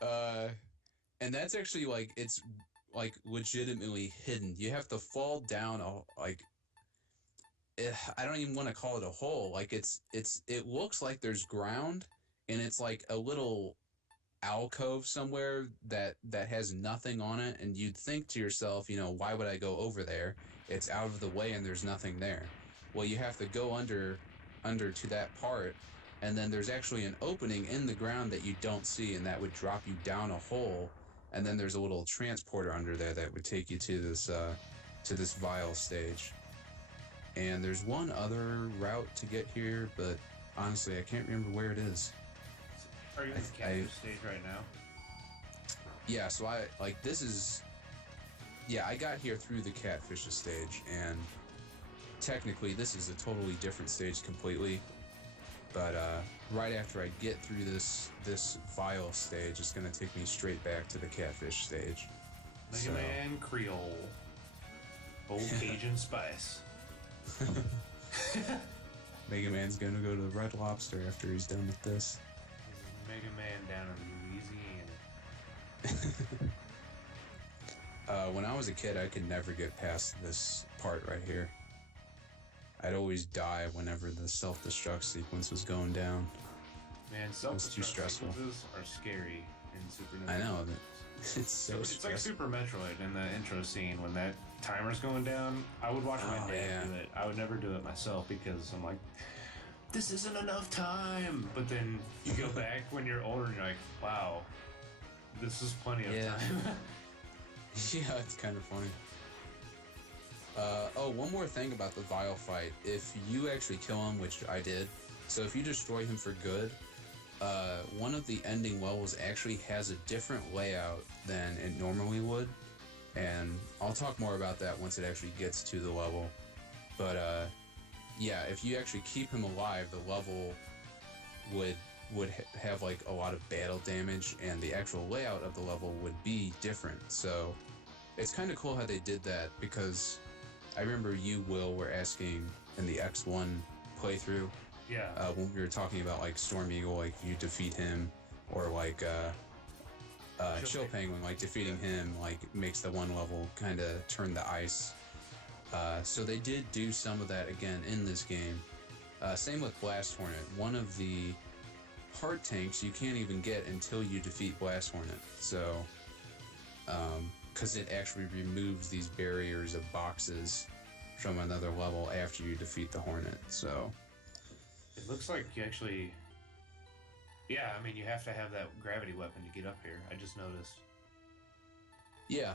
Yeah. And that's actually, like, it's like legitimately hidden. You have to fall down I don't even want to call it a hole. Like it looks like there's ground, and it's like a little alcove somewhere that has nothing on it, and you'd think to yourself, why would I go over there? It's out of the way and there's nothing there. Well, you have to go under to that part, and then there's actually an opening in the ground that you don't see, and that would drop you down a hole, and then there's a little transporter under there that would take you to this vial stage. And there's one other route to get here, but honestly I can't remember where it is. Are you in the catfish stage right now? Yeah, so I got here through the catfish stage, and technically this is a totally different stage completely. But right after I get through this vial stage, it's going to take me straight back to the catfish stage. Mega Man Creole. Old Cajun Spice. Mega Man's going to go to the Red Lobster after he's done with this. Mega Man down in Louisiana. When I was a kid, I could never get past this part right here. I'd always die whenever the self-destruct sequence was going down. Man, self-destruct sequences are scary in Super Nintendo. I know. It's so It's like Super Metroid in the intro scene when that timer's going down. I would watch my dad do it. I would never do it myself because I'm like, this isn't enough time. But then you go back when you're older and you're like, wow, this is plenty of time. Yeah, it's kind of funny. One more thing about the Vial fight. If you actually kill him, which I did, so if you destroy him for good, one of the ending levels actually has a different layout than it normally would. And I'll talk more about that once it actually gets to the level. But, yeah, if you actually keep him alive, the level would have like a lot of battle damage, and the actual layout of the level would be different. So it's kind of cool how they did that, because I remember you, Will, were asking in the X1 playthrough, when we were talking about like Storm Eagle, like you defeat him, or like Chill Penguin, like defeating him like makes the one level kind of turn the ice. So they did do some of that again in this game. Same with Blast Hornet. One of the heart tanks you can't even get until you defeat Blast Hornet. So, because it actually removes these barriers of boxes from another level after you defeat the Hornet. So it looks like you actually, yeah, I mean, you have to have that gravity weapon to get up here. I just noticed. Yeah,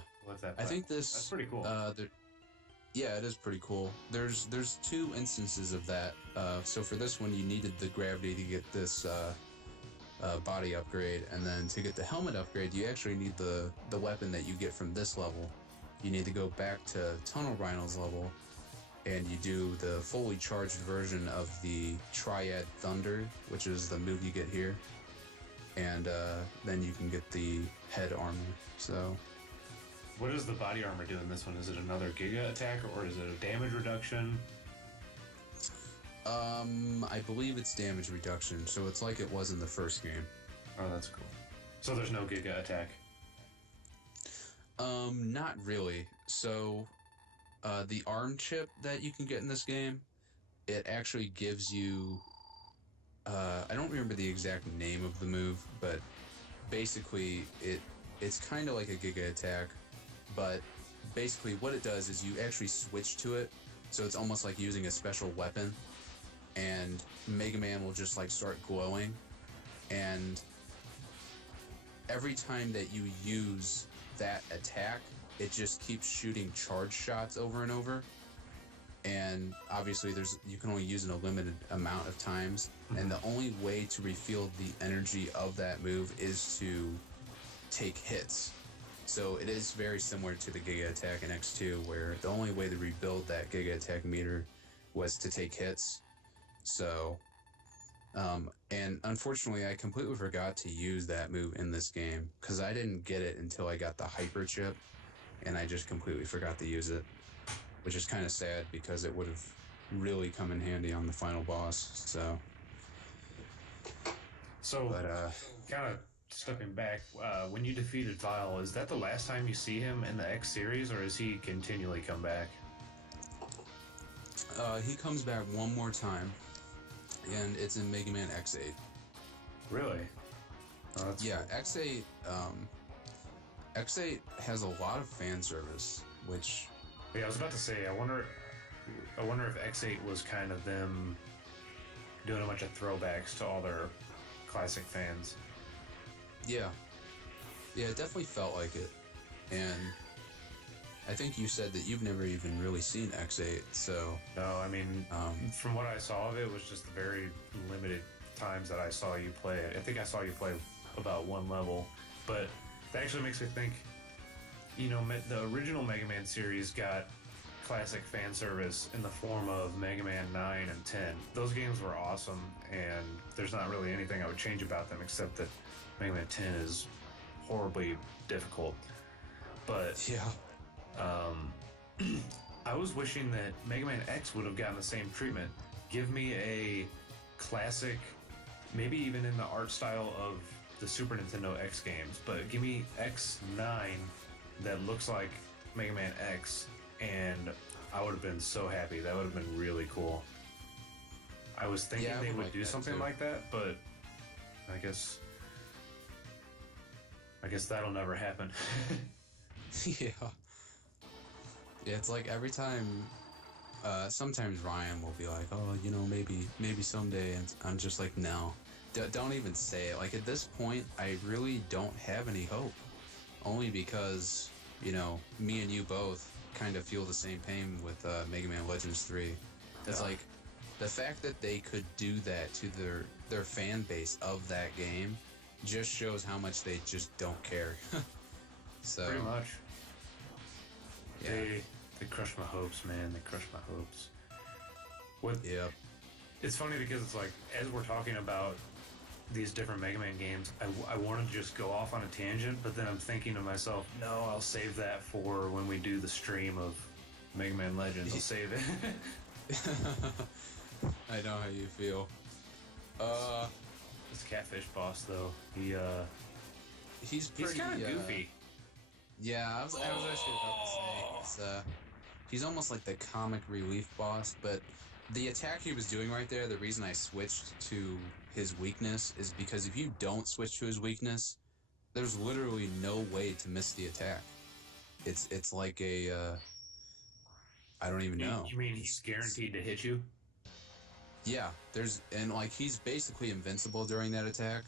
I think that's pretty cool. Yeah, it is pretty cool. There's two instances of that. So for this one, you needed the gravity to get this body upgrade, and then to get the helmet upgrade, you actually need the weapon that you get from this level. You need to go back to Tunnel Rhino's level, and you do the fully charged version of the Triad Thunder, which is the move you get here, and then you can get the head armor. So what does the body armor do in this one? Is it another Giga attack, or is it a damage reduction? I believe it's damage reduction, so it's like it was in the first game. Oh, that's cool. So there's no Giga attack? Not really. So, the arm chip that you can get in this game, it actually gives you, I don't remember the exact name of the move, but basically it's kind of like a Giga attack, but basically what it does is you actually switch to it, so it's almost like using a special weapon, and Mega Man will just like start glowing, and every time that you use that attack, it just keeps shooting charge shots over and over, and obviously you can only use it a limited amount of times, and the only way to refill the energy of that move is to take hits. So it is very similar to the Giga attack in X2, where the only way to rebuild that Giga attack meter was to take hits. So, and unfortunately, I completely forgot to use that move in this game, because I didn't get it until I got the Hyper Chip, and I just completely forgot to use it, which is kind of sad, because it would have really come in handy on the final boss. So kind of stepping back, when you defeated Vile, is that the last time you see him in the X series, or is he continually come back? He comes back one more time, and it's in Mega Man X8. Really? Oh, that's Yeah, cool. X8. X8 has a lot of fan service, which Yeah, I was about to say, I wonder if X8 was kind of them doing a bunch of throwbacks to all their classic fans. yeah, it definitely felt like it. And I think you said that you've never even really seen X8, so No, I mean, from what I saw of it was just the very limited times that I saw you play it. I think I saw you play about one level, but that actually makes me think, the original Mega Man series got classic fan service in the form of Mega Man 9 and 10. Those games were awesome, and there's not really anything I would change about them except that Mega Man 10 is horribly difficult. But yeah. I was wishing that Mega Man X would have gotten the same treatment. Give me a classic, maybe even in the art style of the Super Nintendo X games, but give me X9 that looks like Mega Man X, and I would have been so happy. That would have been really cool. I was thinking Yeah, I they would would like do that something too. like that, but I guess that'll never happen. Yeah. Yeah, it's like every time, sometimes Ryan will be like, oh, maybe someday, and I'm just like, no, don't even say it. Like, at this point, I really don't have any hope. Only because, me and you both kind of feel the same pain with Mega Man Legends 3. It's Yeah. like, the fact that they could do that to their fan base of that game just shows how much they just don't care. So, Pretty much. yeah. They crushed my hopes, man. They crushed my hopes. What? Yep. It's funny because it's like, as we're talking about these different Mega Man games, I want to just go off on a tangent, but then I'm thinking to myself, no, I'll save that for when we do the stream of Mega Man Legends. I'll save it. I know how you feel. This Catfish boss, though, He's pretty. he's kind of goofy. Yeah, I was actually about to say he's almost like the comic relief boss, but the attack he was doing right there, the reason I switched to his weakness is because if you don't switch to his weakness, there's literally no way to miss the attack. It's like a I don't even know. You mean he's guaranteed to hit you? Yeah, like he's basically invincible during that attack.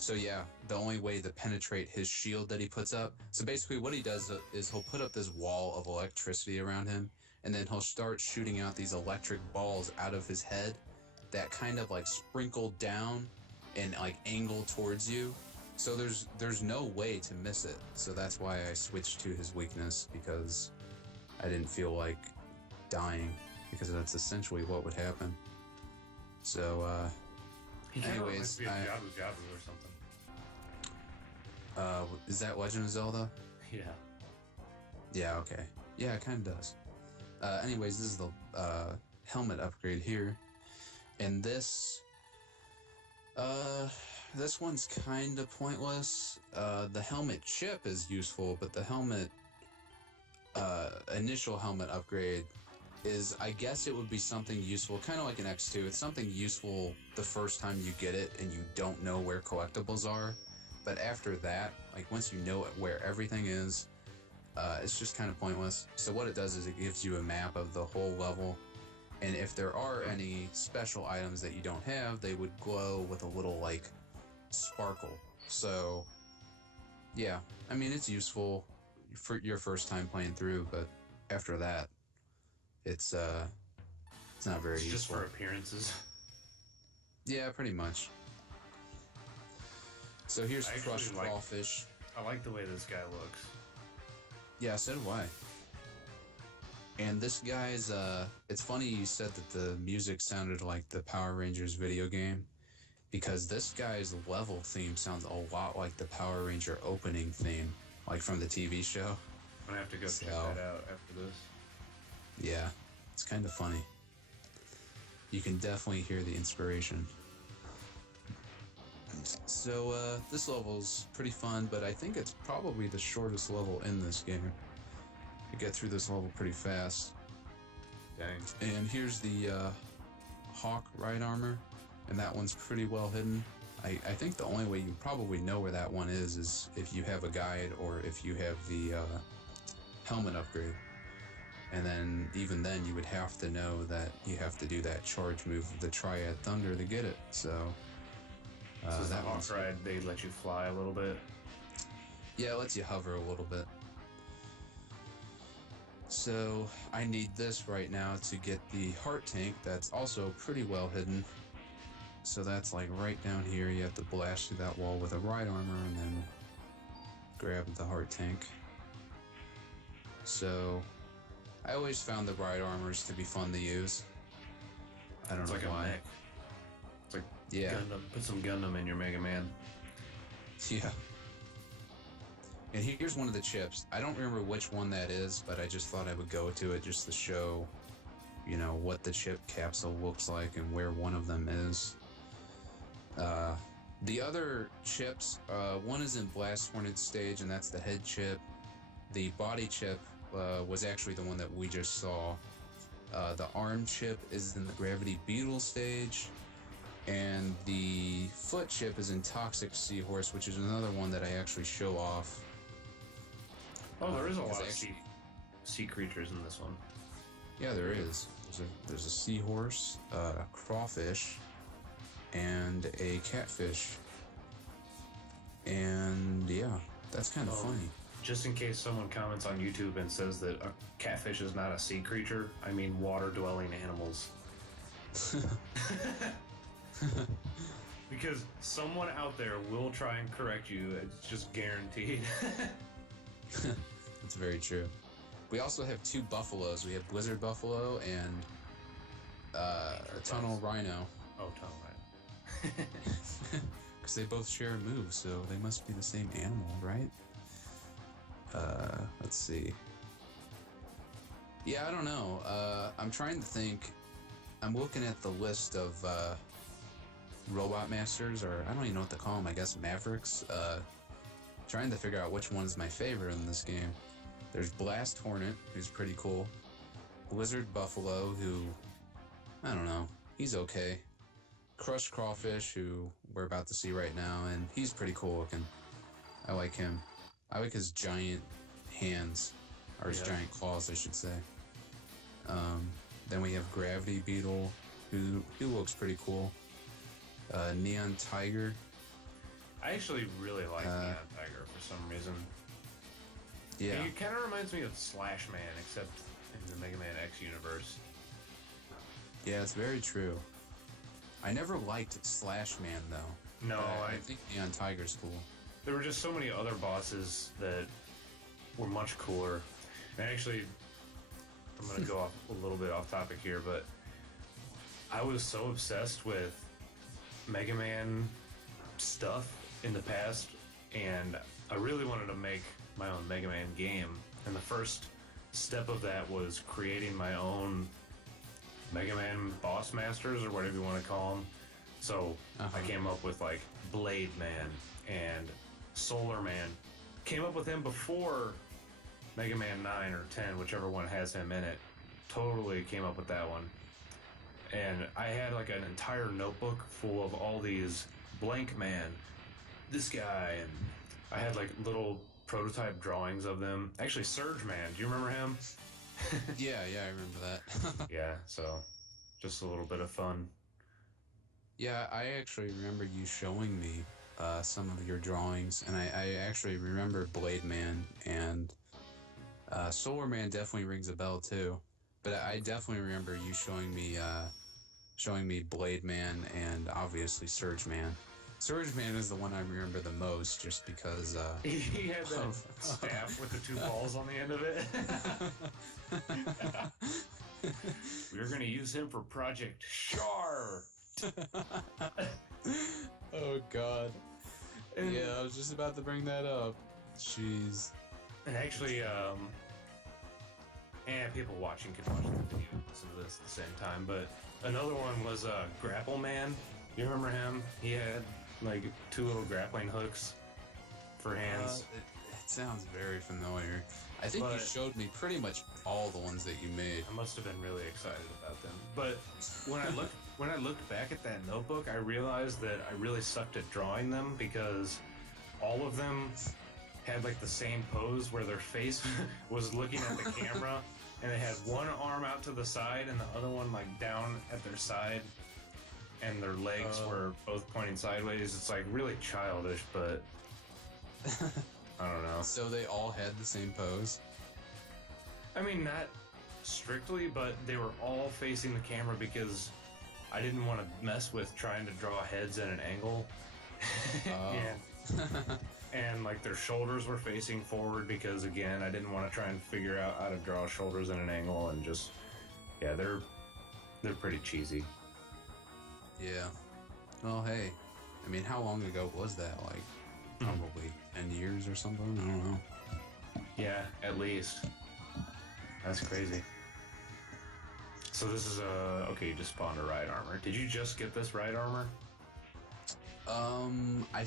So yeah, the only way to penetrate his shield that he puts up. So basically what he does is he'll put up this wall of electricity around him, and then he'll start shooting out these electric balls out of his head that kind of like sprinkle down and like angle towards you. So there's no way to miss it. So that's why I switched to his weakness, because I didn't feel like dying, because that's essentially what would happen. So He kind of anyways, reminds me of Jabu Jabu or something. is that Legend of Zelda? Yeah. Yeah, okay. Yeah, it kind of does. Anyways, this is the helmet upgrade here. And this one's kind of pointless. The helmet chip is useful, but the helmet, initial helmet upgrade is, I guess it would be something useful, kind of like an X2. It's something useful the first time you get it and you don't know where collectibles are. But after that, like once you know where everything is, it's just kind of pointless. So what it does is it gives you a map of the whole level, and if there are any special items that you don't have, they would glow with a little like sparkle. So yeah, I mean, it's useful for your first time playing through, but after that, it's not very It's just useful. for appearances. Yeah, pretty much. So here's I actually crushed like- crawfish. I like the way this guy looks. Yeah, so do I. And this guy's, it's funny you said that the music sounded like the Power Rangers video game, because this guy's level theme sounds a lot like the Power Ranger opening theme, like from the TV show. I'm gonna have to go check So- that out after this. Yeah, it's kind of funny. You can definitely hear the inspiration. So this level's pretty fun, but I think it's probably the shortest level in this game. You get through this level pretty fast. Dang. And here's the Hawk ride armor, and that one's pretty well hidden. I think the only way you probably know where that one is if you have a guide or if you have the helmet upgrade. And then, even then, you would have to know that you have to do that charge move of the Triad Thunder to get it. So That Hawk ride, they let you fly a little bit. Yeah, it lets you hover a little bit. So I need this right now to get the heart tank that's also pretty well hidden. So that's like right down here. You have to blast through that wall with a ride armor and then grab the heart tank. So I always found the ride armors to be fun to use. I don't know like why. A mech. It's like Yeah. Gundam. Put some Gundam in your Mega Man. Yeah. And here's one of the chips. I don't remember which one that is, but I just thought I would go to it just to show, you know, what the chip capsule looks like and where one of them is. The other chips, one is in Blast Hornet stage, and that's the head chip. The body chip was actually the one that we just saw. The arm chip is in the Gravity Beetle stage. And the foot chip is in Toxic Seahorse, which is another one that I actually show off. Oh, there is a lot of sea creatures in this one. Yeah, there is. There's a seahorse, a crawfish, and a catfish. And yeah, that's kind of funny. Just in case someone comments on YouTube and says that a catfish is not a sea creature, I mean water-dwelling animals. Because someone out there will try and correct you. It's just guaranteed. That's very true. We also have two buffaloes. We have Blizzard Buffalo and a Tunnel Rhino. Oh, Tunnel Rhino. Because they both share a move, so they must be the same animal, right? Let's see. Yeah, I don't know. I'm trying to think. I'm looking at the list of Robot Masters, or I don't even know what to call them, I guess Mavericks. Trying to figure out which one's my favorite in this game. There's Blast Hornet, who's pretty cool. Blizzard Buffalo, who, I don't know, he's okay. Crushed Crawfish, who we're about to see right now, and he's pretty cool looking. I like him. I like his giant hands, or his giant claws, I should say. Then we have Gravity Beetle, who looks pretty cool. Neon Tiger. I actually really like Neon Tiger for some reason. Yeah. He kind of reminds me of Slash Man, except in the Mega Man X universe. Yeah, it's very true. I never liked Slash Man, though. No, I think Neon Tiger's cool. There were just so many other bosses that were much cooler. And actually, I'm going to go off a little bit off topic here, but I was so obsessed with Mega Man stuff in the past, and I really wanted to make my own Mega Man game. And the first step of that was creating my own Mega Man boss masters, or whatever you want to call them. So I came up with like Blade Man and Solar Man. Came up with him before Mega Man 9 or 10, whichever one has him in it. Totally came up with that one. And I had like an entire notebook full of all these Blank Man, this guy, and I had like little prototype drawings of them. Actually, Surge Man, do you remember him? Yeah, I remember that. Yeah, so just a little bit of fun. Yeah, I actually remember you showing me some of your drawings, and I actually remember Blade Man, and Solar Man definitely rings a bell too. But I definitely remember you showing me Blade Man and obviously Surge Man. Surge Man is the one I remember the most, just because he had that staff with the two balls on the end of it. We were going to use him for Project Char. Oh God. Yeah, I was just about to bring that up. Jeez. And actually, people watching could watch the video and listen to this at the same time, but another one was Grapple Man. You remember him? He had like 2 little grappling hooks for hands. It sounds very familiar. I think you showed me pretty much all the ones that you made. I must have been really excited about them. But when I looked back at that notebook, I realized that I really sucked at drawing them because all of them had like the same pose where their face was looking at the camera, and they had one arm out to the side and the other one like down at their side, and their legs were both pointing sideways. It's like really childish, but I don't know. So they all had the same pose? I mean, not strictly, but they were all facing the camera because I didn't want to mess with trying to draw heads at an angle. And like their shoulders were facing forward because, again, I didn't want to try and figure out how to draw shoulders at an angle, and just, yeah, they're pretty cheesy. Yeah. Well, hey, I mean, how long ago was that? Like, probably 10 years or something? I don't know. Yeah, at least. That's crazy. So this is okay, you just spawned a ride armor. Did you just get this ride armor? I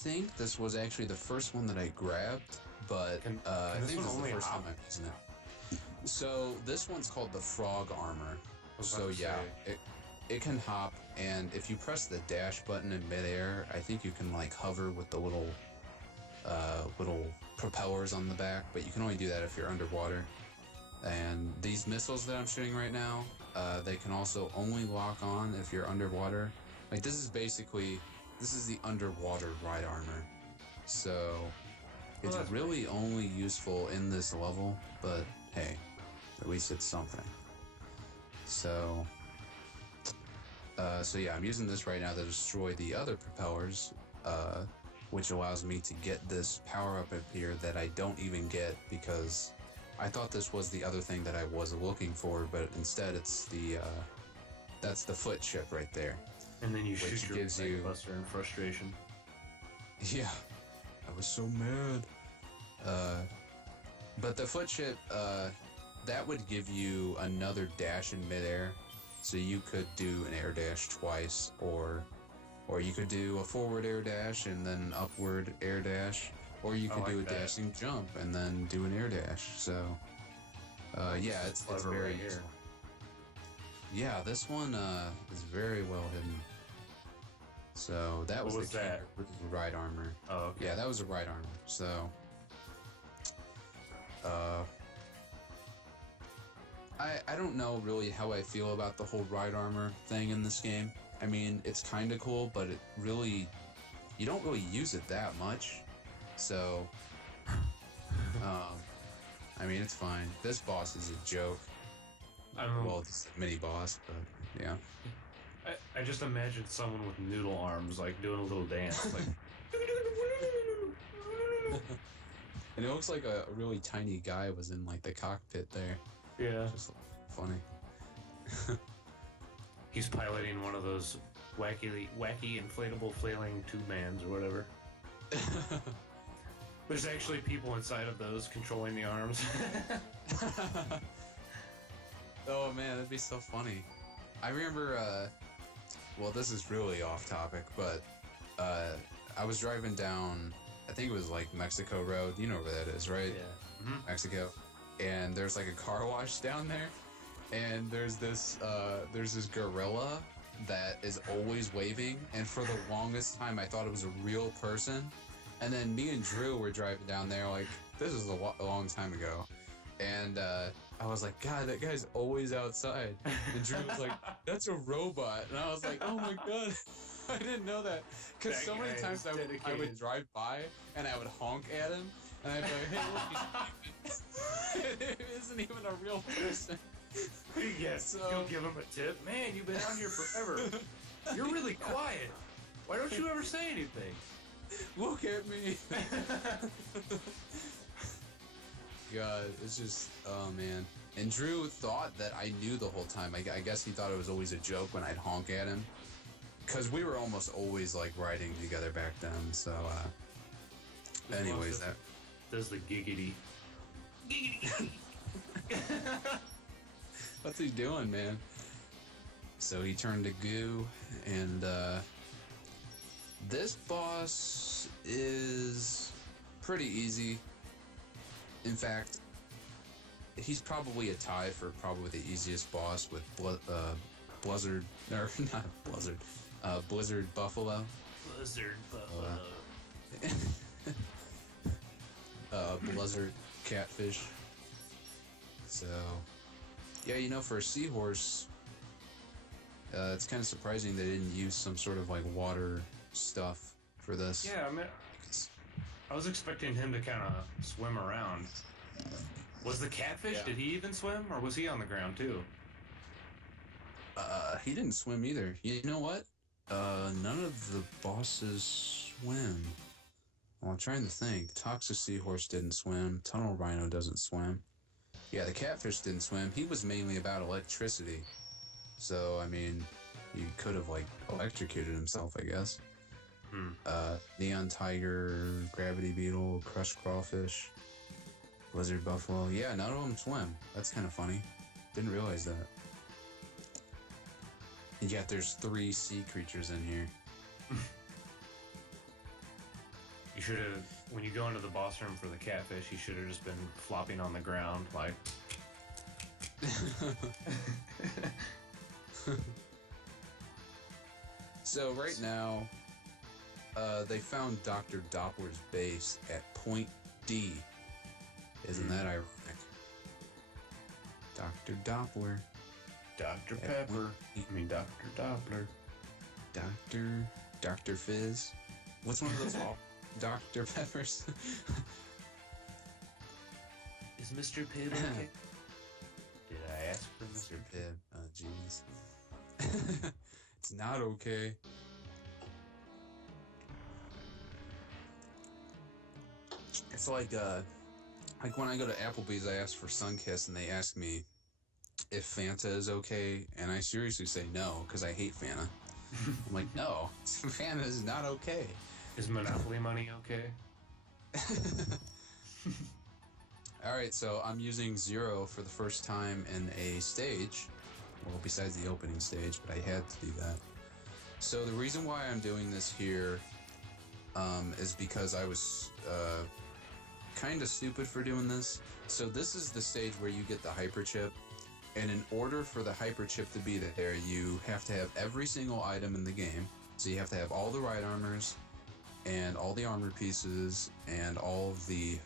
think this was actually the first one that I grabbed, but I think this is the first time I'm using it. So this one's called the frog armor. So yeah, it can hop, and if you press the dash button in midair, I think you can like hover with the little propellers on the back, but you can only do that if you're underwater. And these missiles that I'm shooting right now, they can also only lock on if you're underwater. Like this is the underwater ride armor. So it's really only useful in this level, but hey, at least it's something. So yeah, I'm using this right now to destroy the other propellers, which allows me to get this power-up up here that I don't even get because I thought this was the other thing that I was looking for, but instead it's that's the foot chip right there. And then you shoot your buster in frustration. Yeah, I was so mad. But the foot chip, that would give you another dash in midair, so you could do an air dash twice, or you could do a forward air dash and then an upward air dash, or you could do a dashing jump and then do an air dash. So, yeah, it's very useful. Yeah, this one is very well hidden. So that was the ride armor. Oh, okay. Yeah, that was a ride armor. So, I don't know really how I feel about the whole ride armor thing in this game. I mean, it's kind of cool, but it really, you don't really use it that much. So, I mean, it's fine. This boss is a joke. Well, it's a mini boss, but yeah. I just imagined someone with noodle arms, like, doing a little dance, like... And it looks like a really tiny guy was in, like, the cockpit there. Yeah. Just funny. He's piloting one of those wacky inflatable flailing tube-mans or whatever. There's actually people inside of those controlling the arms. Oh man, that'd be so funny. I remember, well, this is really off topic, but I was driving down, I think it was like Mexico Road. You know where that is, right? Yeah. Mm-hmm. Mexico. And there's like a car wash down there, and there's this gorilla that is always waving, and for the longest time I thought it was a real person. And then me and Drew were driving down there, like, this was a long time ago, and I was like, God, that guy's always outside. And Drew was like, that's a robot. And I was like, oh my God, I didn't know that. Because so many times I would drive by and I would honk at him, and I'd be like, hey, look, he's it isn't even a real person. Yes, so, you'll give him a tip. Man, you've been out here forever. You're really quiet. Why don't you ever say anything? Look at me. God, it's just, oh man. And Drew thought that I knew the whole time. I guess he thought it was always a joke when I'd honk at him. Because we were almost always, like, riding together back then, so, anyways, that... Does the giggity. Giggity! What's he doing, man? So he turned to goo, and, This boss is pretty easy. In fact, he's probably a tie for probably the easiest boss with Blizzard, or not Blizzard, Blizzard Buffalo. Blizzard Buffalo. Blizzard Catfish. So, yeah, you know, for a seahorse, it's kind of surprising they didn't use some sort of like water stuff for this. Yeah, I mean, I was expecting him to kind of swim around. Was the catfish? Yeah. Did he even swim, or was he on the ground too? He didn't swim either. You know what? None of the bosses swim. Well, I'm trying to think. Toxic Seahorse didn't swim. Tunnel Rhino doesn't swim. Yeah, the Catfish didn't swim. He was mainly about electricity. So, I mean, he could have, like, electrocuted himself, I guess. Neon Tiger, Gravity Beetle, Crushed Crawfish, Blizzard Buffalo. Yeah, none of them swim. That's kind of funny. Didn't realize that. And yet there's 3 sea creatures in here. You should have, when you go into the boss room for the catfish, you should have just been flopping on the ground, like. So right now, they found Dr. Doppler's base at Point D. Isn't that ironic? Dr. Doppler. Dr. Pepper. I mean, Dr. Doppler. Dr. Fizz. What's one of those? Dr. Peppers. Is Mr. Pibb okay? Did I ask for Mr. Pibb? Oh, jeez. It's not okay. It's like when I go to Applebee's, I ask for Sunkist, and they ask me if Fanta is okay, and I seriously say no, because I hate Fanta. I'm like, no, Fanta is not okay. Is Monopoly money okay? Alright, so I'm using Zero for the first time in a stage. Well, besides the opening stage, but I had to do that. So the reason why I'm doing this here is because I was kind of stupid for doing this. So this is the stage where you get the hyper chip, and in order for the hyper chip to be there, you have to have every single item in the game. So you have to have all the ride armors, and all the armor pieces, and all of the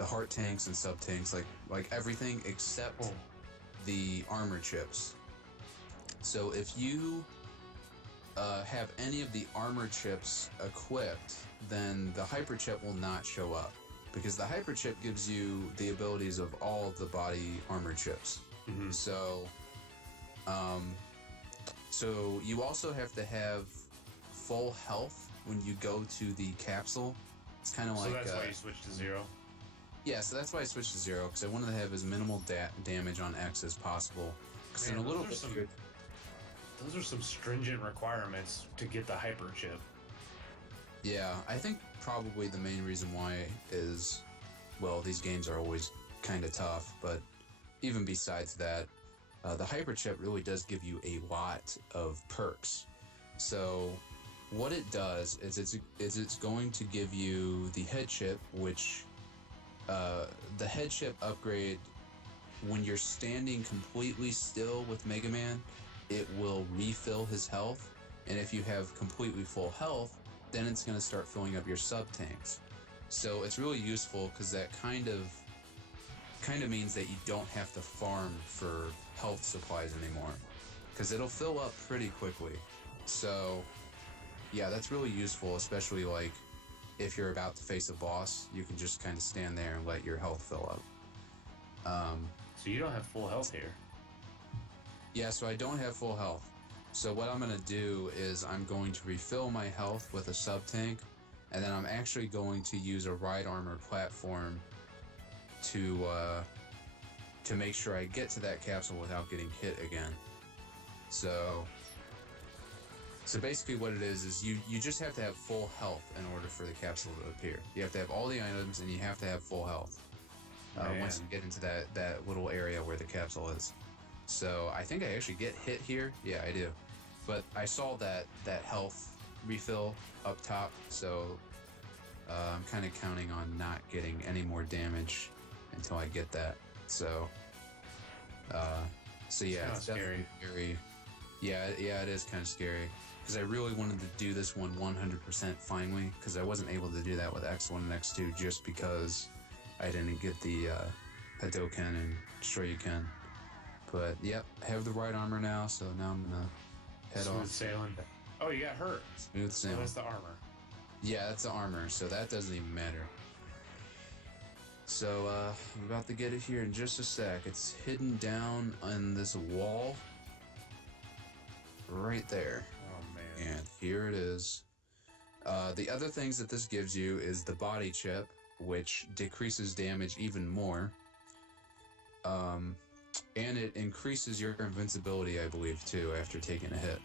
heart tanks and sub tanks, like everything except the armor chips. So if you have any of the armor chips equipped, then the hyper chip will not show up, because the hyper chip gives you the abilities of all of the body armor chips. Mm-hmm. So you also have to have full health when you go to the capsule. It's kind of like. So that's why you switched to Zero? Yeah, so that's why I switched to Zero, because I wanted to have as minimal damage on X as possible. Because in a little bit. Those are some stringent requirements to get the hyper chip. Yeah, I think probably the main reason why is, well, these games are always kind of tough, but even besides that, the hyper chip really does give you a lot of perks. So what it does is it's going to give you the head chip, which the head chip upgrade, when you're standing completely still with Mega Man, it will refill his health, and if you have completely full health, then it's going to start filling up your sub tanks. So it's really useful, because that kind of means that you don't have to farm for health supplies anymore, because it'll fill up pretty quickly. So yeah, that's really useful, especially like if you're about to face a boss, you can just kind of stand there and let your health fill up. So you don't have full health here? Yeah, so I don't have full health. So what I'm going to do is I'm going to refill my health with a sub tank, and then I'm actually going to use a ride armor platform to make sure I get to that capsule without getting hit again. So basically what it is you just have to have full health in order for the capsule to appear. You have to have all the items, and you have to have full health once you get into that little area where the capsule is. So I think I actually get hit here. Yeah, I do. But I saw that health refill up top, so I'm kind of counting on not getting any more damage until I get that. So, yeah, it's definitely scary. Yeah, it is kind of scary because I really wanted to do this one 100% finally because I wasn't able to do that with X1 and X2 just because I didn't get the Hadouken and Shoryuken. But yep, I have the right armor now, so now I'm gonna head Smooth off. sailing. Oh, you got hurt. Smooth sailing. Oh, that's the armor. Yeah, that's the armor, so that doesn't even matter. So, I'm about to get it here in just a sec. It's hidden down on this wall. Right there. Oh, man. And here it is. The other things that this gives you is the body chip, which decreases damage even more. And it increases your invincibility, I believe, too, after taking a hit.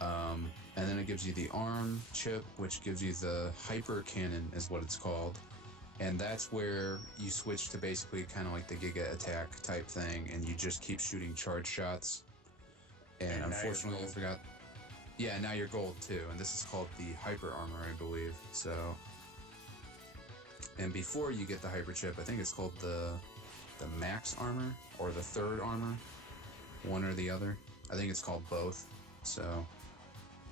And then it gives you the arm chip, which gives you the hyper cannon, is what it's called. And that's where you switch to basically kind of like the Giga attack type thing, and you just keep shooting charge shots. And unfortunately, I forgot. Yeah, now you're gold too, and this is called the hyper armor, I believe. So, and before you get the hyper chip, I think it's called the max armor or the third armor, one or the other. I think it's called both. So,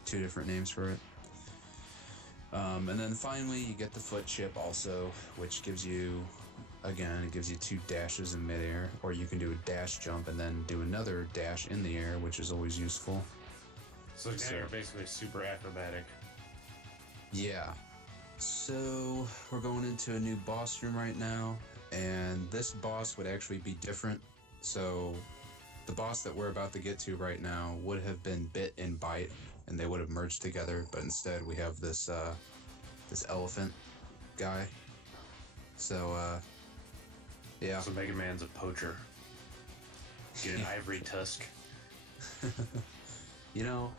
two different names for it. And then finally, you get the foot chip also, which gives you, again, it gives you 2 dashes in midair, or you can do a dash jump and then do another dash in the air, which is always useful. So now you're basically super acrobatic. Yeah. So we're going into a new boss room right now, and this boss would actually be different. So the boss that we're about to get to right now would have been Bit and Bite, and they would have merged together, but instead we have this this elephant guy. So yeah. So Mega Man's a poacher. Get an ivory tusk. You know,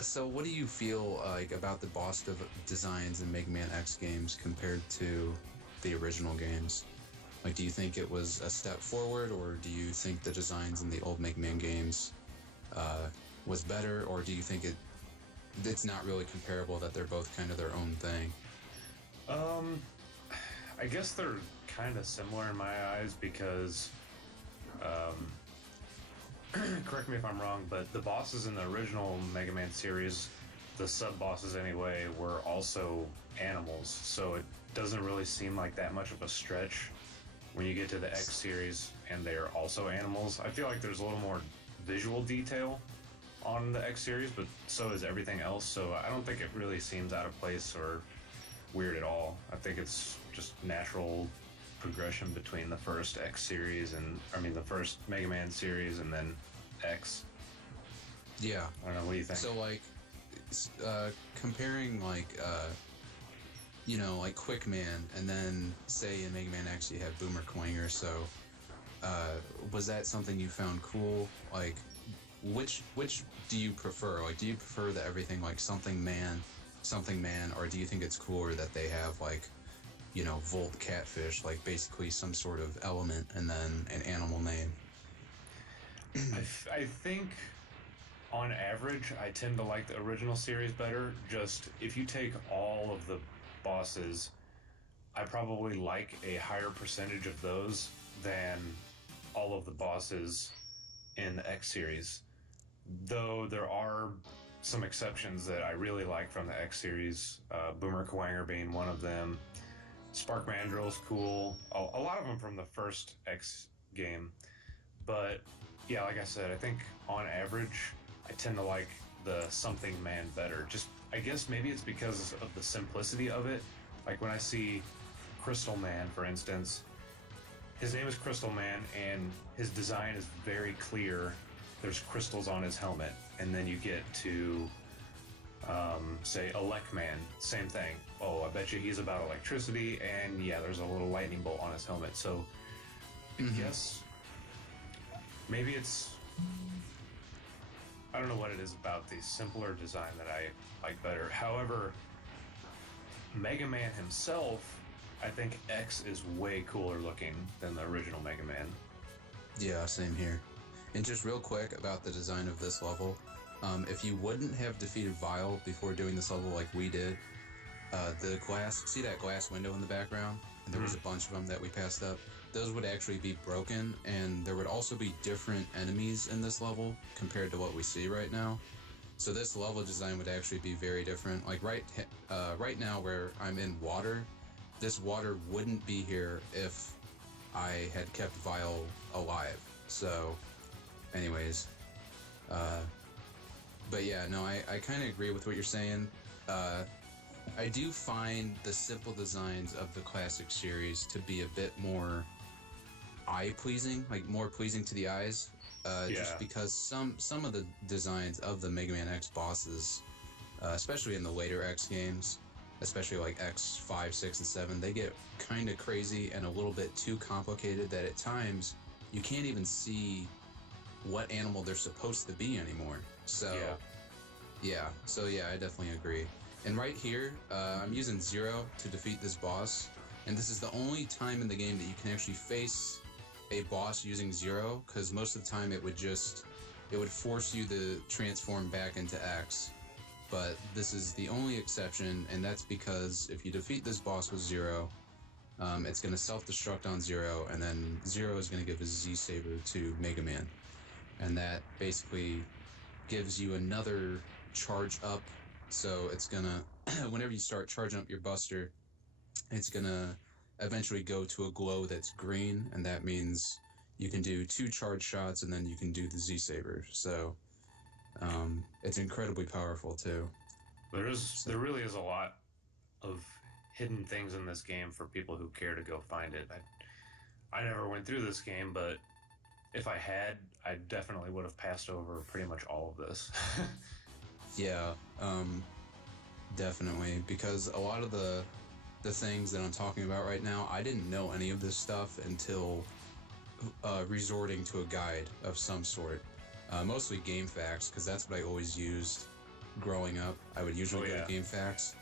so what do you feel like about the boss designs in Mega Man X games compared to the original games? Like, do you think it was a step forward, or do you think the designs in the old Mega Man games was better, or do you think it's not really comparable, that they're both kind of their own thing? I guess they're kind of similar in my eyes because, correct me if I'm wrong, but the bosses in the original Mega Man series, the sub-bosses anyway, were also animals, so it doesn't really seem like that much of a stretch when you get to the X series and they're also animals. I feel like there's a little more visual detail on the X series, but so is everything else, so I don't think it really seems out of place or weird at all. I think it's just natural progression between the first X series the first Mega Man series and then X. Yeah. I don't know, what do you think? So, like, comparing, like, like Quick Man, and then, say, in Mega Man X you have Boomer Quanger, so, was that something you found cool? Like, which do you prefer? Like, do you prefer that everything, like, something man, or do you think it's cooler that they have, like, Volt Catfish, like, basically some sort of element and then an animal name? I think, on average, I tend to like the original series better. Just, if you take all of the bosses, I probably like a higher percentage of those than all of the bosses in the X series. Though there are some exceptions that I really like from the X series, Boomer Kuwanger being one of them. Spark Mandrill's cool. A lot of them from the first X game. But, yeah, like I said, I think on average, I tend to like the Something Man better. Just, I guess maybe it's because of the simplicity of it. Like when I see Crystal Man, for instance, his name is Crystal Man, and his design is very clear. There's crystals on his helmet, and then you get to, say, Elec Man, same thing. Oh, I bet you he's about electricity, and yeah, there's a little lightning bolt on his helmet. So, yes, maybe it's, I don't know what it is about the simpler design that I like better. However, Mega Man himself, I think X is way cooler looking than the original Mega Man. Yeah, same here. And just real quick about the design of this level, If you wouldn't have defeated Vile before doing this level like we did, the glass, see that glass window in the background? And there was a bunch of them that we passed up. Those would actually be broken, and there would also be different enemies in this level compared to what we see right now. So this level design would actually be very different. Like right now where I'm in water, this water wouldn't be here if I had kept Vile alive. So, anyways, but yeah, no, I kind of agree with what you're saying. I do find the simple designs of the classic series to be a bit more eye-pleasing, like more pleasing to the eyes. Just because some of the designs of the Mega Man X bosses, especially in the later X games, especially like X 5, 6, and 7, they get kind of crazy and a little bit too complicated that at times you can't even see what animal they're supposed to be anymore. So yeah, I definitely agree. And right here, I'm using Zero to defeat this boss, and this is the only time in the game that you can actually face a boss using Zero, because most of the time it would force you to transform back into X. But this is the only exception, and that's because if you defeat this boss with Zero, it's going to self-destruct on Zero, and then Zero is going to give his Z-Saber to Mega Man. And that basically gives you another charge up. So it's going to, whenever you start charging up your Buster, it's going to eventually go to a glow that's green, and that means you can do 2 charge shots, and then you can do the Z-Saber. So it's incredibly powerful too. There really is a lot of hidden things in this game for people who care to go find it. I never went through this game, but if I had, I definitely would have passed over pretty much all of this. Yeah, definitely, because a lot of the things that I'm talking about right now, I didn't know any of this stuff until resorting to a guide of some sort. Mostly Game Facts, because that's what I always used growing up. I would usually go to Game Facts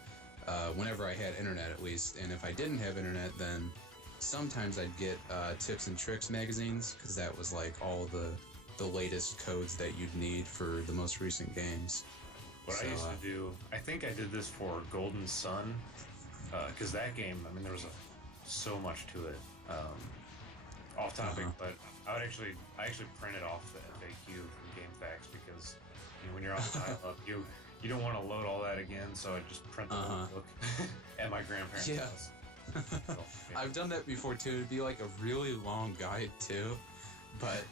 whenever I had internet, at least. And if I didn't have internet, then sometimes I'd get Tips and Tricks magazines, because that was like all the latest codes that you'd need for the most recent games. What I used to do, I think I did this for Golden Sun, because that game, I mean, there was so much to it. Off topic, but I actually printed off the FAQ from Game Facts, because when you're on dial-up, you don't want to load all that again, so I just print the whole book at my grandparents' house. So, I've done that before too. It'd be like a really long guide too, but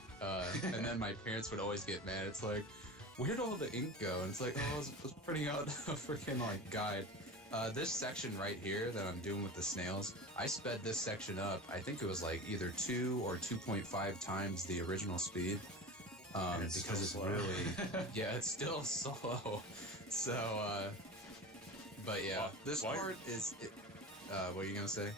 and then my parents would always get mad. It's like, where'd all the ink go? And it's like, oh, I was printing out a freaking like guide. This section right here that I'm doing with the snails, I sped this section up. I think it was like either 2 or 2.5 times the original speed. Because it's really, it's still slow. So, but yeah, this part is. What are you gonna say?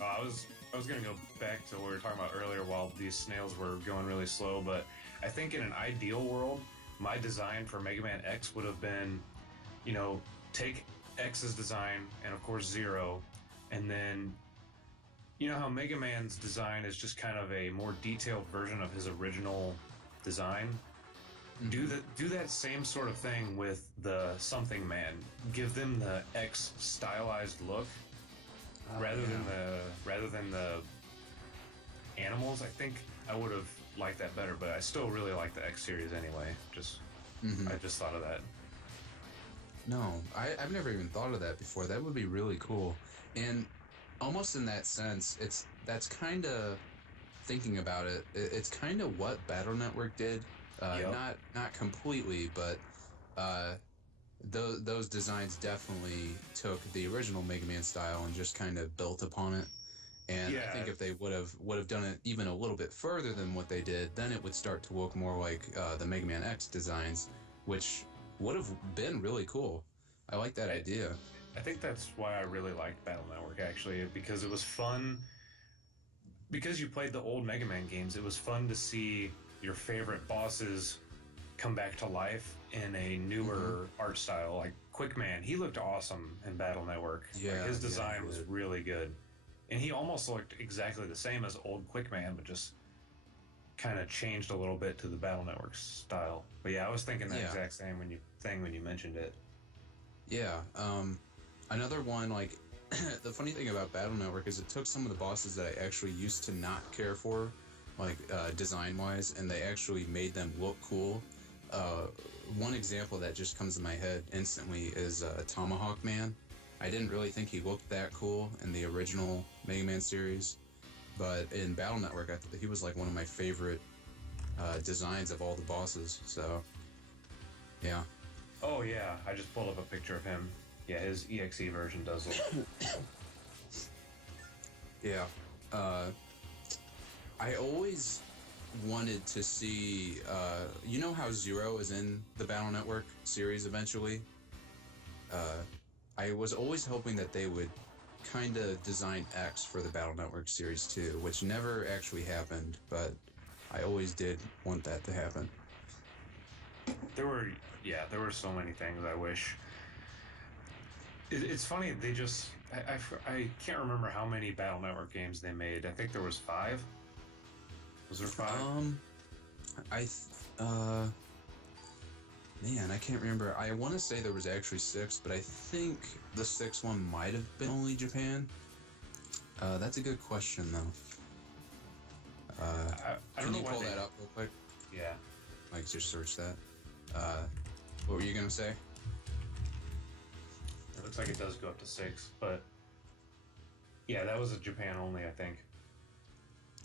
I was gonna go back to what we were talking about earlier while these snails were going really slow, but I think in an ideal world, my design for Mega Man X would have been, take X's design and of course Zero, and then how Mega Man's design is just kind of a more detailed version of his original design. Do that same sort of thing with the Something Man. Give them the X stylized look rather than the animals. I think I would have liked that better, but I still really like the X series anyway. I just thought of that. No, I've never even thought of that before. That would be really cool. And almost in that sense, that's kind of, thinking about it, it's kind of what Battle Network did. Not completely, but those designs definitely took the original Mega Man style and just kind of built upon it. And I think if they would have done it even a little bit further than what they did, then it would start to look more like the Mega Man X designs, which would have been really cool. I like that idea. I think that's why I really liked Battle Network, actually, because it was fun. Because you played the old Mega Man games, it was fun to see your favorite bosses come back to life in a newer art style. Like Quick Man, he looked awesome in Battle Network. Yeah, his design was really good. And he almost looked exactly the same as old Quick Man, but just kind of changed a little bit to the Battle Network style. But yeah, I was thinking that Yeah. exact same when you mentioned it. Yeah. Another one, like, the funny thing about Battle Network is it took some of the bosses that I actually used to not care for, like, design-wise, and they actually made them look cool. Uh, One example that just comes to my head instantly is Tomahawk Man. I didn't really think he looked that cool in the original Mega Man series, but in Battle Network, I thought he was, like, one of my favorite designs of all the bosses, so, yeah. Oh yeah, I just pulled up a picture of him. Yeah, his EXE version does look. Yeah. Uh, I always wanted to see, you know how Zero is in the Battle Network series eventually? Uh, I was always hoping that they would kind of design X for the Battle Network series too, which never actually happened, but I always did want that to happen. There were so many things I wish. It's funny, they just. I can't remember how many Battle Network games they made. I think there was five. Was there five? I, th- uh, Man, I can't remember. I want to say there was actually six, but I think the sixth one might have been only Japan. That's a good question, though. I Can don't you know pull why that up real quick? Yeah. Like, just search that. What were you gonna say? It looks like it does go up to six, but yeah, that was a Japan only, I think.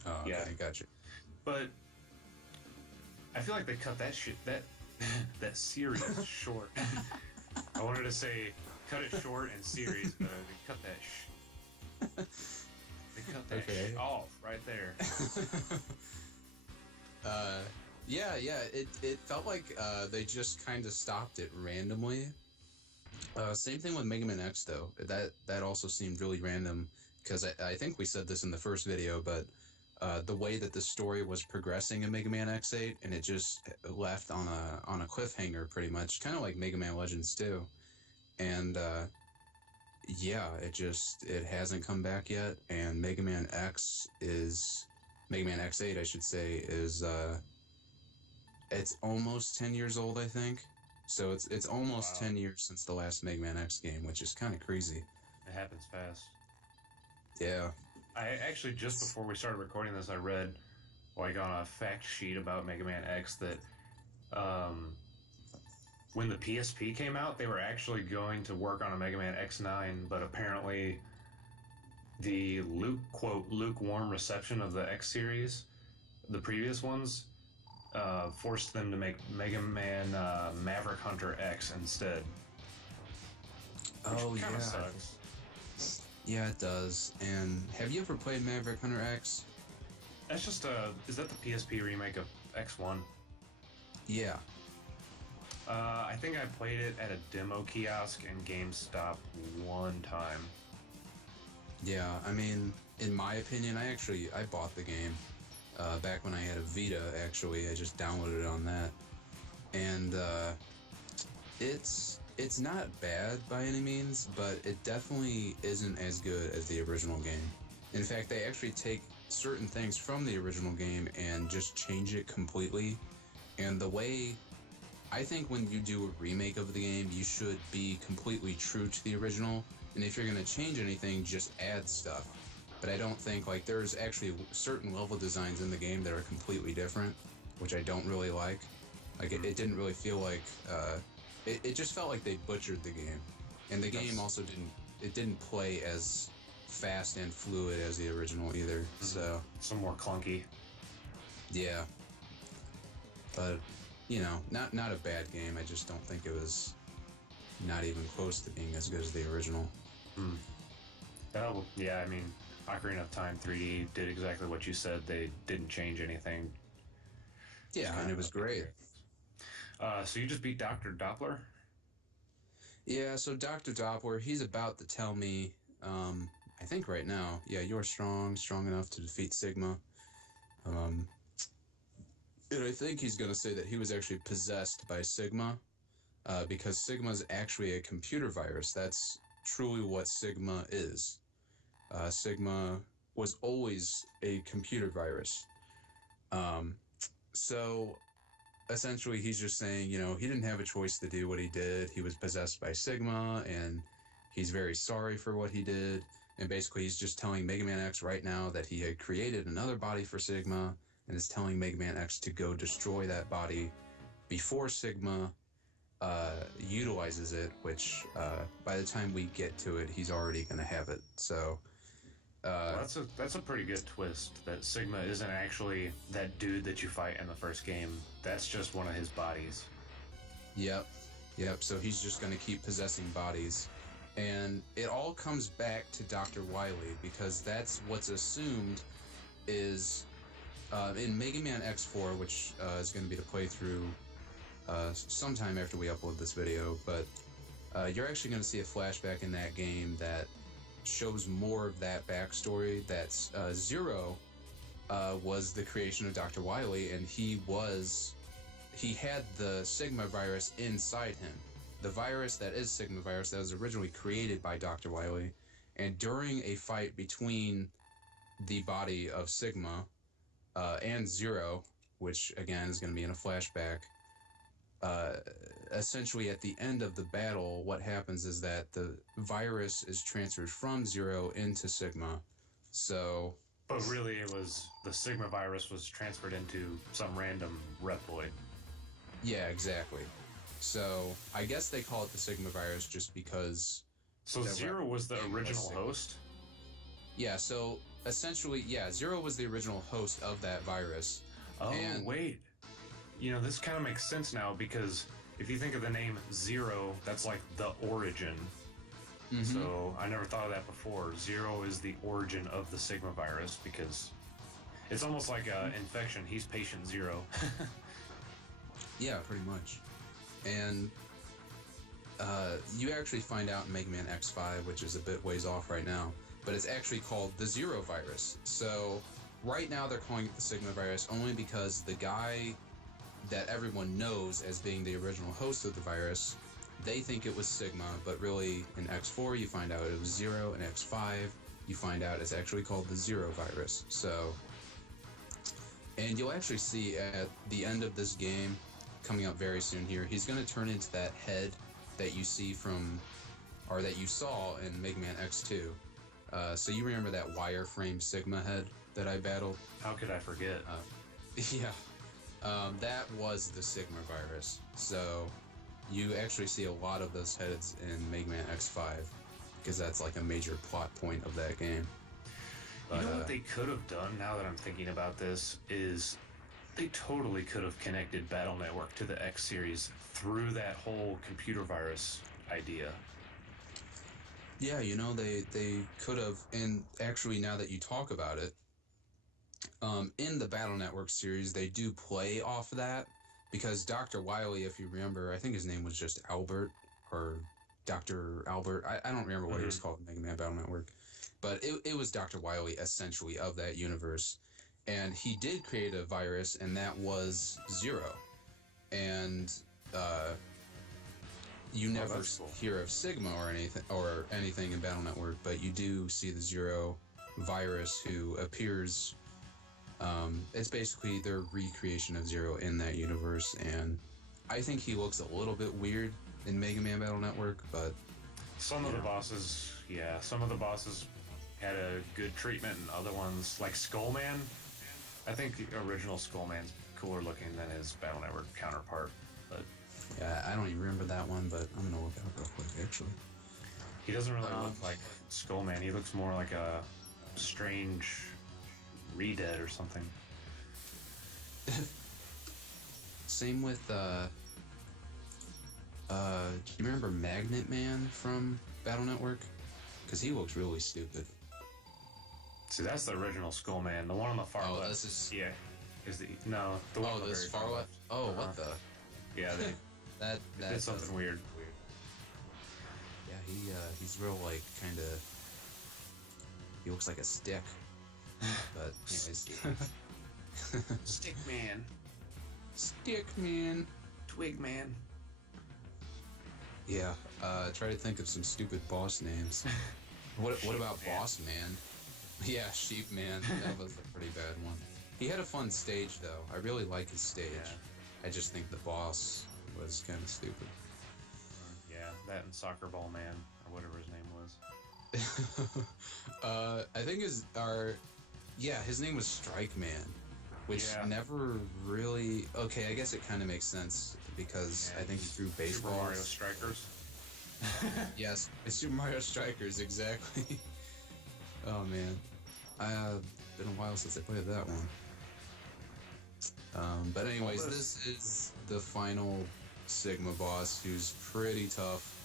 Oh, okay, Yeah. gotcha. But I feel like they cut that series short. I wanted to say cut it short in series, but they cut that. They cut that Okay. off right there. Yeah. It felt like they just kind of stopped it randomly. Same thing with Mega Man X though. That also seemed really random because I think we said this in the first video, but the way that the story was progressing in Mega Man X8 and it just left on a cliffhanger pretty much, kind of like Mega Man Legends 2. And yeah, it hasn't come back yet. And Mega Man X8, I should say, is it's almost 10 years old, I think. So it's almost Wow. 10 years since the last Mega Man X game, which is kind of crazy. It happens fast. Yeah. I actually just before we started recording this, I read like on a fact sheet about Mega Man X that um, when the PSP came out, they were actually going to work on a Mega Man X9, but apparently the lukewarm reception of the X series, the previous ones, forced them to make Mega Man Maverick Hunter X instead. Which Oh kind yeah. of sucks. Yeah, it does. And have you ever played Maverick Hunter X? That's just is that the PSP remake of X1? Yeah. I think I played it at a demo kiosk in GameStop one time. Yeah, I mean, in my opinion, I bought the game back when I had a Vita. Actually, I just downloaded it on that, and it's not bad by any means, but it definitely isn't as good as the original game. In fact, they actually take certain things from the original game and just change it completely. And the way I think when you do a remake of the game, you should be completely true to the original. And if you're going to change anything, just add stuff. But I don't think, like, there's actually certain level designs in the game that are completely different, which I don't really like. Like, it didn't really feel like, it just felt like they butchered the game. And the game also didn't play as fast and fluid as the original either. So, Some more clunky. yeah. But, you know, not a bad game. I just don't think it was not even close to being as good as the original. Oh, yeah, I mean, Ocarina of Time 3D did exactly what you said. They didn't change anything. Yeah, and it was great. So you just beat Dr. Doppler? Yeah, so Dr. Doppler, he's about to tell me, I think right now, yeah, you're strong enough to defeat Sigma. And I think he's going to say that he was actually possessed by Sigma, because Sigma's actually a computer virus. That's truly what Sigma is. Sigma was always a computer virus. So essentially, he's just saying, he didn't have a choice to do what he did. He was possessed by Sigma, and he's very sorry for what he did. And basically, he's just telling Mega Man X right now that he had created another body for Sigma, and is telling Mega Man X to go destroy that body before Sigma utilizes it, which by the time we get to it, he's already going to have it. So Well, that's a pretty good twist. That Sigma isn't actually that dude that you fight in the first game. That's just one of his bodies. Yep. So he's just going to keep possessing bodies. And it all comes back to Dr. Wily, because that's what's assumed is in Mega Man X4, which is going to be the playthrough sometime after we upload this video, but you're actually going to see a flashback in that game that shows more of that backstory. That Zero was the creation of Dr. Wily, and he had the Sigma virus inside him. The virus that is Sigma virus that was originally created by Dr. Wily, and during a fight between the body of Sigma and Zero, which again is going to be in a flashback, essentially at the end of the battle, what happens is that the virus is transferred from Zero into Sigma. So, but really, it was the Sigma virus was transferred into some random Reploid. Yeah, exactly. So I guess they call it the Sigma virus just because. So Zero was the original host? Yeah, so essentially, Zero was the original host of that virus. Oh, wait. This kind of makes sense now, because if you think of the name Zero, that's like the origin. Mm-hmm. So I never thought of that before. Zero is the origin of the Sigma virus, because it's almost like an infection. He's patient zero. Yeah, pretty much. And you actually find out in Mega Man X5, which is a bit ways off right now, but it's actually called the Zero virus. So right now they're calling it the Sigma virus only because the guy that everyone knows as being the original host of the virus, they think it was Sigma, but really in X4 you find out it was Zero, in X5 you find out it's actually called the Zero virus. So, and you'll actually see at the end of this game, coming up very soon here, he's going to turn into that head that you see that you saw in Mega Man X2. So you remember that wireframe Sigma head that I battled? How could I forget? That was the Sigma virus. So you actually see a lot of those heads in Mega Man X5, because that's like a major plot point of that game. But, what they could have done, now that I'm thinking about this, is they totally could have connected Battle Network to the X series through that whole computer virus idea. Yeah, they could have. And actually, now that you talk about it, in the Battle Network series, they do play off of that, because Dr. Wily, if you remember, I think his name was just Albert, or Dr. Albert. I don't remember what he was called in Mega Man Battle Network, but it was Dr. Wily, essentially, of that universe. And he did create a virus, and that was Zero. And you never hear of Sigma or anything in Battle Network, but you do see the Zero virus, who appears. It's basically their recreation of Zero in that universe, and I think he looks a little bit weird in Mega Man Battle Network, but some of the bosses had a good treatment, and other ones, like Skullman, I think the original Skullman's cooler looking than his Battle Network counterpart. But yeah, I don't even remember that one, but I'm gonna look it up real quick, actually. He doesn't really look like Skullman. He looks more like a strange Re-Dead or something. Same with do you remember Magnet Man from Battle Network? Because he looks really stupid. See, that's the original Skullman. The one on the far left. This is... Yeah. The one on the this very far left? Oh, what the? Yeah, that did something weird. Yeah, he's real, like, kind of... He looks like a stick. But, anyways. Stick Man. Stick Man. Twig Man. Yeah, try to think of some stupid boss names. What about Man. Boss Man? Yeah, Sheep Man. That was a pretty bad one. He had a fun stage, though. I really like his stage. Yeah. I just think the boss was kind of stupid. Yeah, that and Soccer Ball Man, or whatever his name was. I think his name was Strike Man, which never really... Okay, I guess it kind of makes sense, because I think he threw baseball. Super Mario Strikers. Yes, it's Super Mario Strikers, exactly. Oh, man. Been a while since I played that one. But anyways, this is the final Sigma boss, who's pretty tough.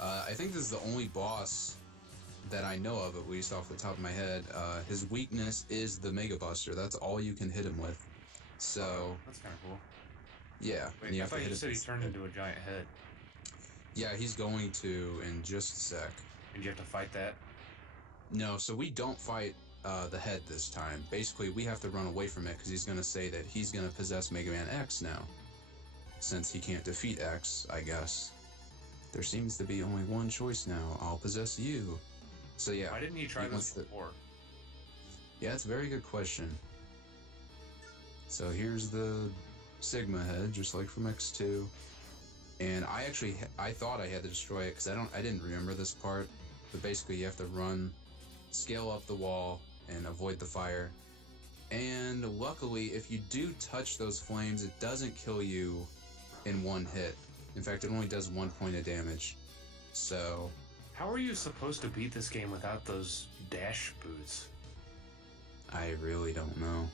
I think this is the only boss that I know of, at least off the top of my head. His weakness is the Mega Buster. That's all you can hit him with. So that's kind of cool. Yeah. Wait, I thought you said he turned into a giant head. Yeah, he's going to in just a sec. And you have to fight that? No, so we don't fight the head this time. Basically, we have to run away from it because he's going to say that he's going to possess Mega Man X now. Since he can't defeat X, I guess. There seems to be only one choice now. I'll possess you. So yeah. Why didn't he try this before? Yeah, it's a very good question. So here's the Sigma head, just like from X2. And I thought I had to destroy it because I didn't remember this part. But basically, you have to run, scale up the wall, and avoid the fire. And luckily, if you do touch those flames, it doesn't kill you in one hit. In fact, it only does 1 point of damage. So... How are you supposed to beat this game without those dash boots? I really don't know.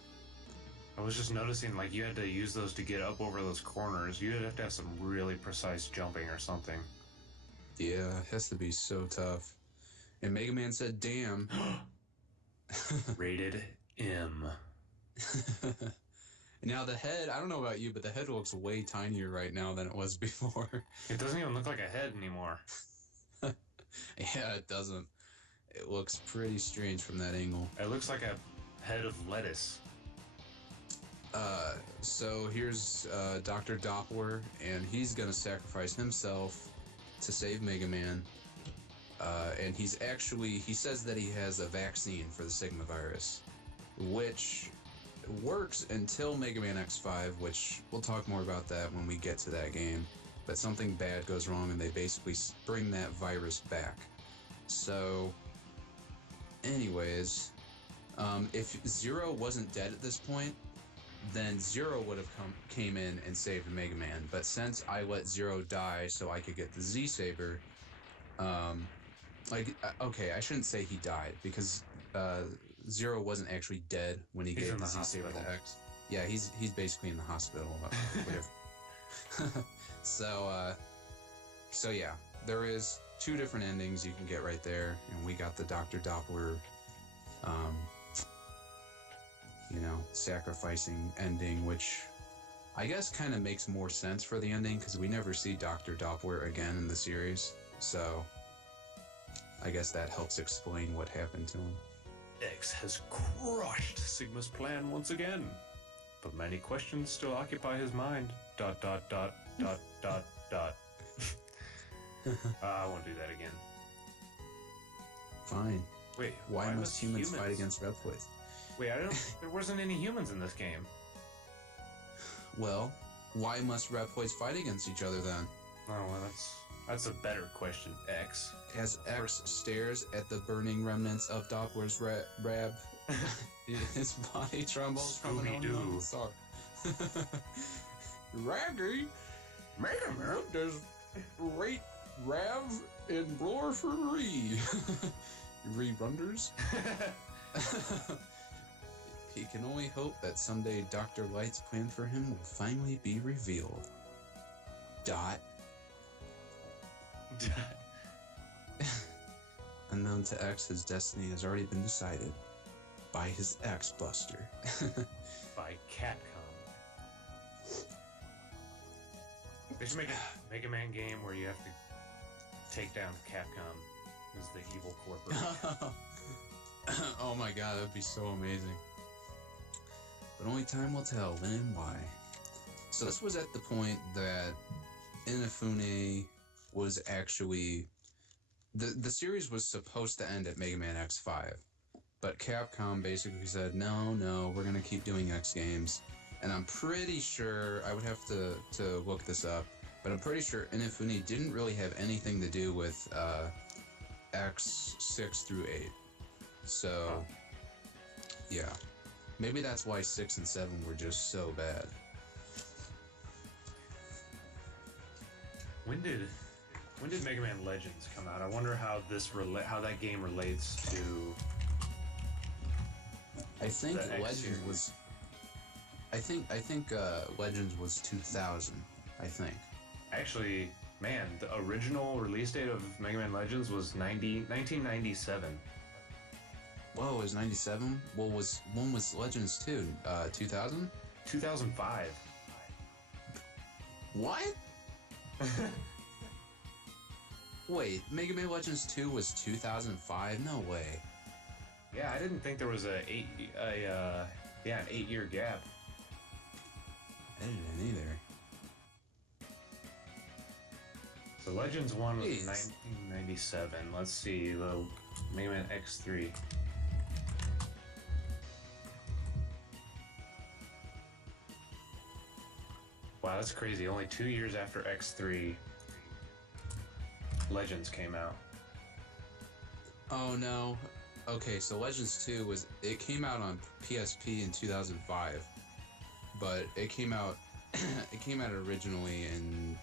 I was just noticing, like, you had to use those to get up over those corners. You'd have to have some really precise jumping or something. Yeah, it has to be so tough. And Mega Man said, damn. Rated M. Now the head, I don't know about you, but the head looks way tinier right now than it was before. It doesn't even look like a head anymore. Yeah, it doesn't. It looks pretty strange from that angle. It looks like a head of lettuce. So here's Dr. Doppler, and he's gonna sacrifice himself to save Mega Man. And he says that he has a vaccine for the Sigma virus, which works until Mega Man X5, which we'll talk more about that when we get to that game. But something bad goes wrong, and they basically bring that virus back. So, anyways, if Zero wasn't dead at this point, then Zero would have came in and saved Mega Man. But since I let Zero die so I could get the Z-Saber, okay, I shouldn't say he died, because Zero wasn't actually dead when he gave the Z-Saber to X. Yeah, he's basically in the hospital. Whatever. So yeah, there is 2 different endings you can get right there, and we got the Dr. Doppler, sacrificing ending, which I guess kind of makes more sense for the ending, because we never see Dr. Doppler again in the series, so I guess that helps explain what happened to him. X has crushed Sigma's plan once again, but many questions still occupy his mind. ... I won't do that again. Fine. Wait, why must humans fight against Repliforce? Wait, there wasn't any humans in this game. Well, why must Repliforce fight against each other then? Oh, well, that's a better question, X. As X stares at the burning remnants of Doppler's rab, his body trembles from an unknown sorrow. Raggy, Mega Man does great Rav in Blorfery. Rerunders. He can only hope that someday Dr. Light's plan for him will finally be revealed. Dot. Unknown to X, his destiny has already been decided by his X-Buster. By Capcom. They should make a Mega Man game where you have to take down Capcom as the evil corporation. Oh my god, that would be so amazing. But only time will tell when and why. So this was at the point that Inafune was actually... The series was supposed to end at Mega Man X5. But Capcom basically said, no, we're going to keep doing X games. And I'm pretty sure, I would have to look this up, but I'm pretty sure Inafune didn't really have anything to do with X 6 through 8. So, yeah. Maybe that's why 6 and 7 were just so bad. When did Mega Man Legends come out? I wonder how how that game relates to. I think Legends was. I think Legends was 2000. I think. Actually, man, the original release date of Mega Man Legends was 1997. Whoa, it was 97? When was Legends 2? 2000? 2005. What? Wait, Mega Man Legends 2 was 2005? No way. Yeah, I didn't think there was an 8-year gap. I didn't either. So Legends 1 was 1997. Let's see, the Mega Man X3. Wow, that's crazy. Only 2 years after X3, Legends came out. Oh no. Okay, so Legends 2 came out on PSP in 2005, but it came out originally in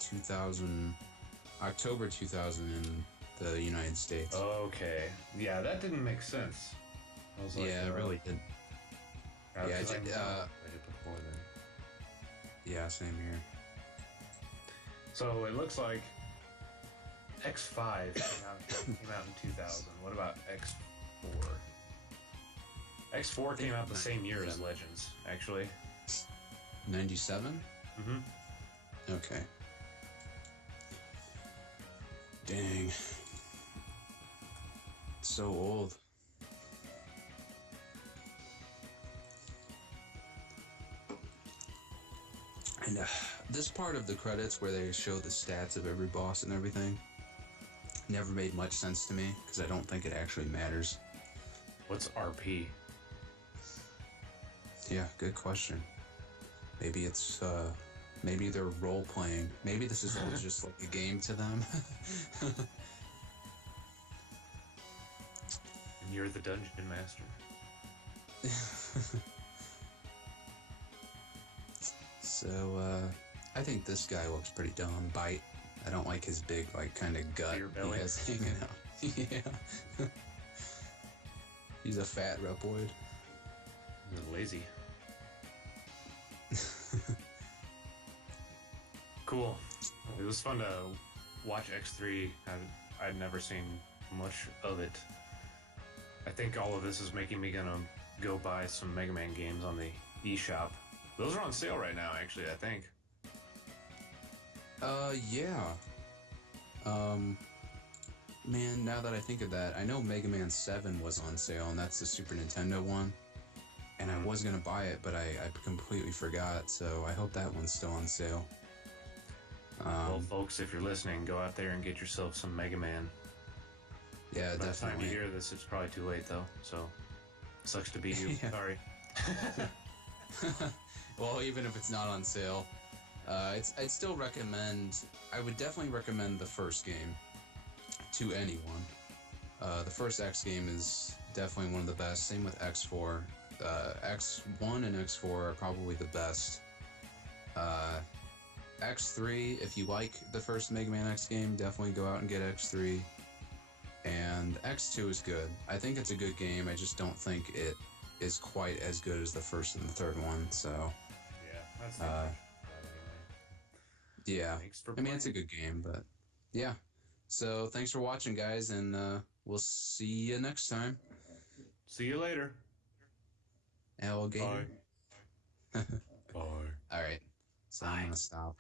October 2000 in the United States. Okay, yeah, that didn't make sense. I was like, yeah, it really did. Yeah, I did before then. Yeah, same here. So it looks like X5 came out in 2000. What about X4? X4 came out the same year as Legends, actually. 97? Mm-hmm. Okay. Dang. So old. And this part of the credits where they show the stats of every boss and everything never made much sense to me because I don't think it actually matters. What's RP? Yeah, good question. Maybe it's maybe they're role playing. Maybe this is all just like a game to them. And you're the dungeon master. So, I think this guy looks pretty dumb. Bite. I don't like his big, like, kind of gut he has hanging out. Yeah. He's a fat repoid. You're lazy. Cool. It was fun to watch X3. I'd never seen much of it. I think all of this is making me gonna go buy some Mega Man games on the eShop. Those are on sale right now, actually, I think. Yeah. Man, now that I think of that, I know Mega Man 7 was on sale, and that's the Super Nintendo one. And I was gonna buy it, but I completely forgot, so I hope that one's still on sale. Well, folks, if you're listening, go out there and get yourself some Mega Man. Yeah, By definitely. the time you hear this, it's probably too late, though, so sucks to be you. Yeah. Sorry. Well, even if it's not on sale, I'd still recommend. I would definitely recommend the first game to anyone. The first X game is definitely one of the best. Same with X4. X1 and X4 are probably the best. X3, if you like the first Mega Man X game, definitely go out and get X3. And X2 is good. I think it's a good game. I just don't think it is quite as good as the first and the third one. So Yeah, that's the impression of that anyway. yeah, Thanks for I mean playing. it's a good game, but yeah. So thanks for watching, guys, and we'll see you next time. See you later. Alligator. Bye. All right. So I'm gonna stop.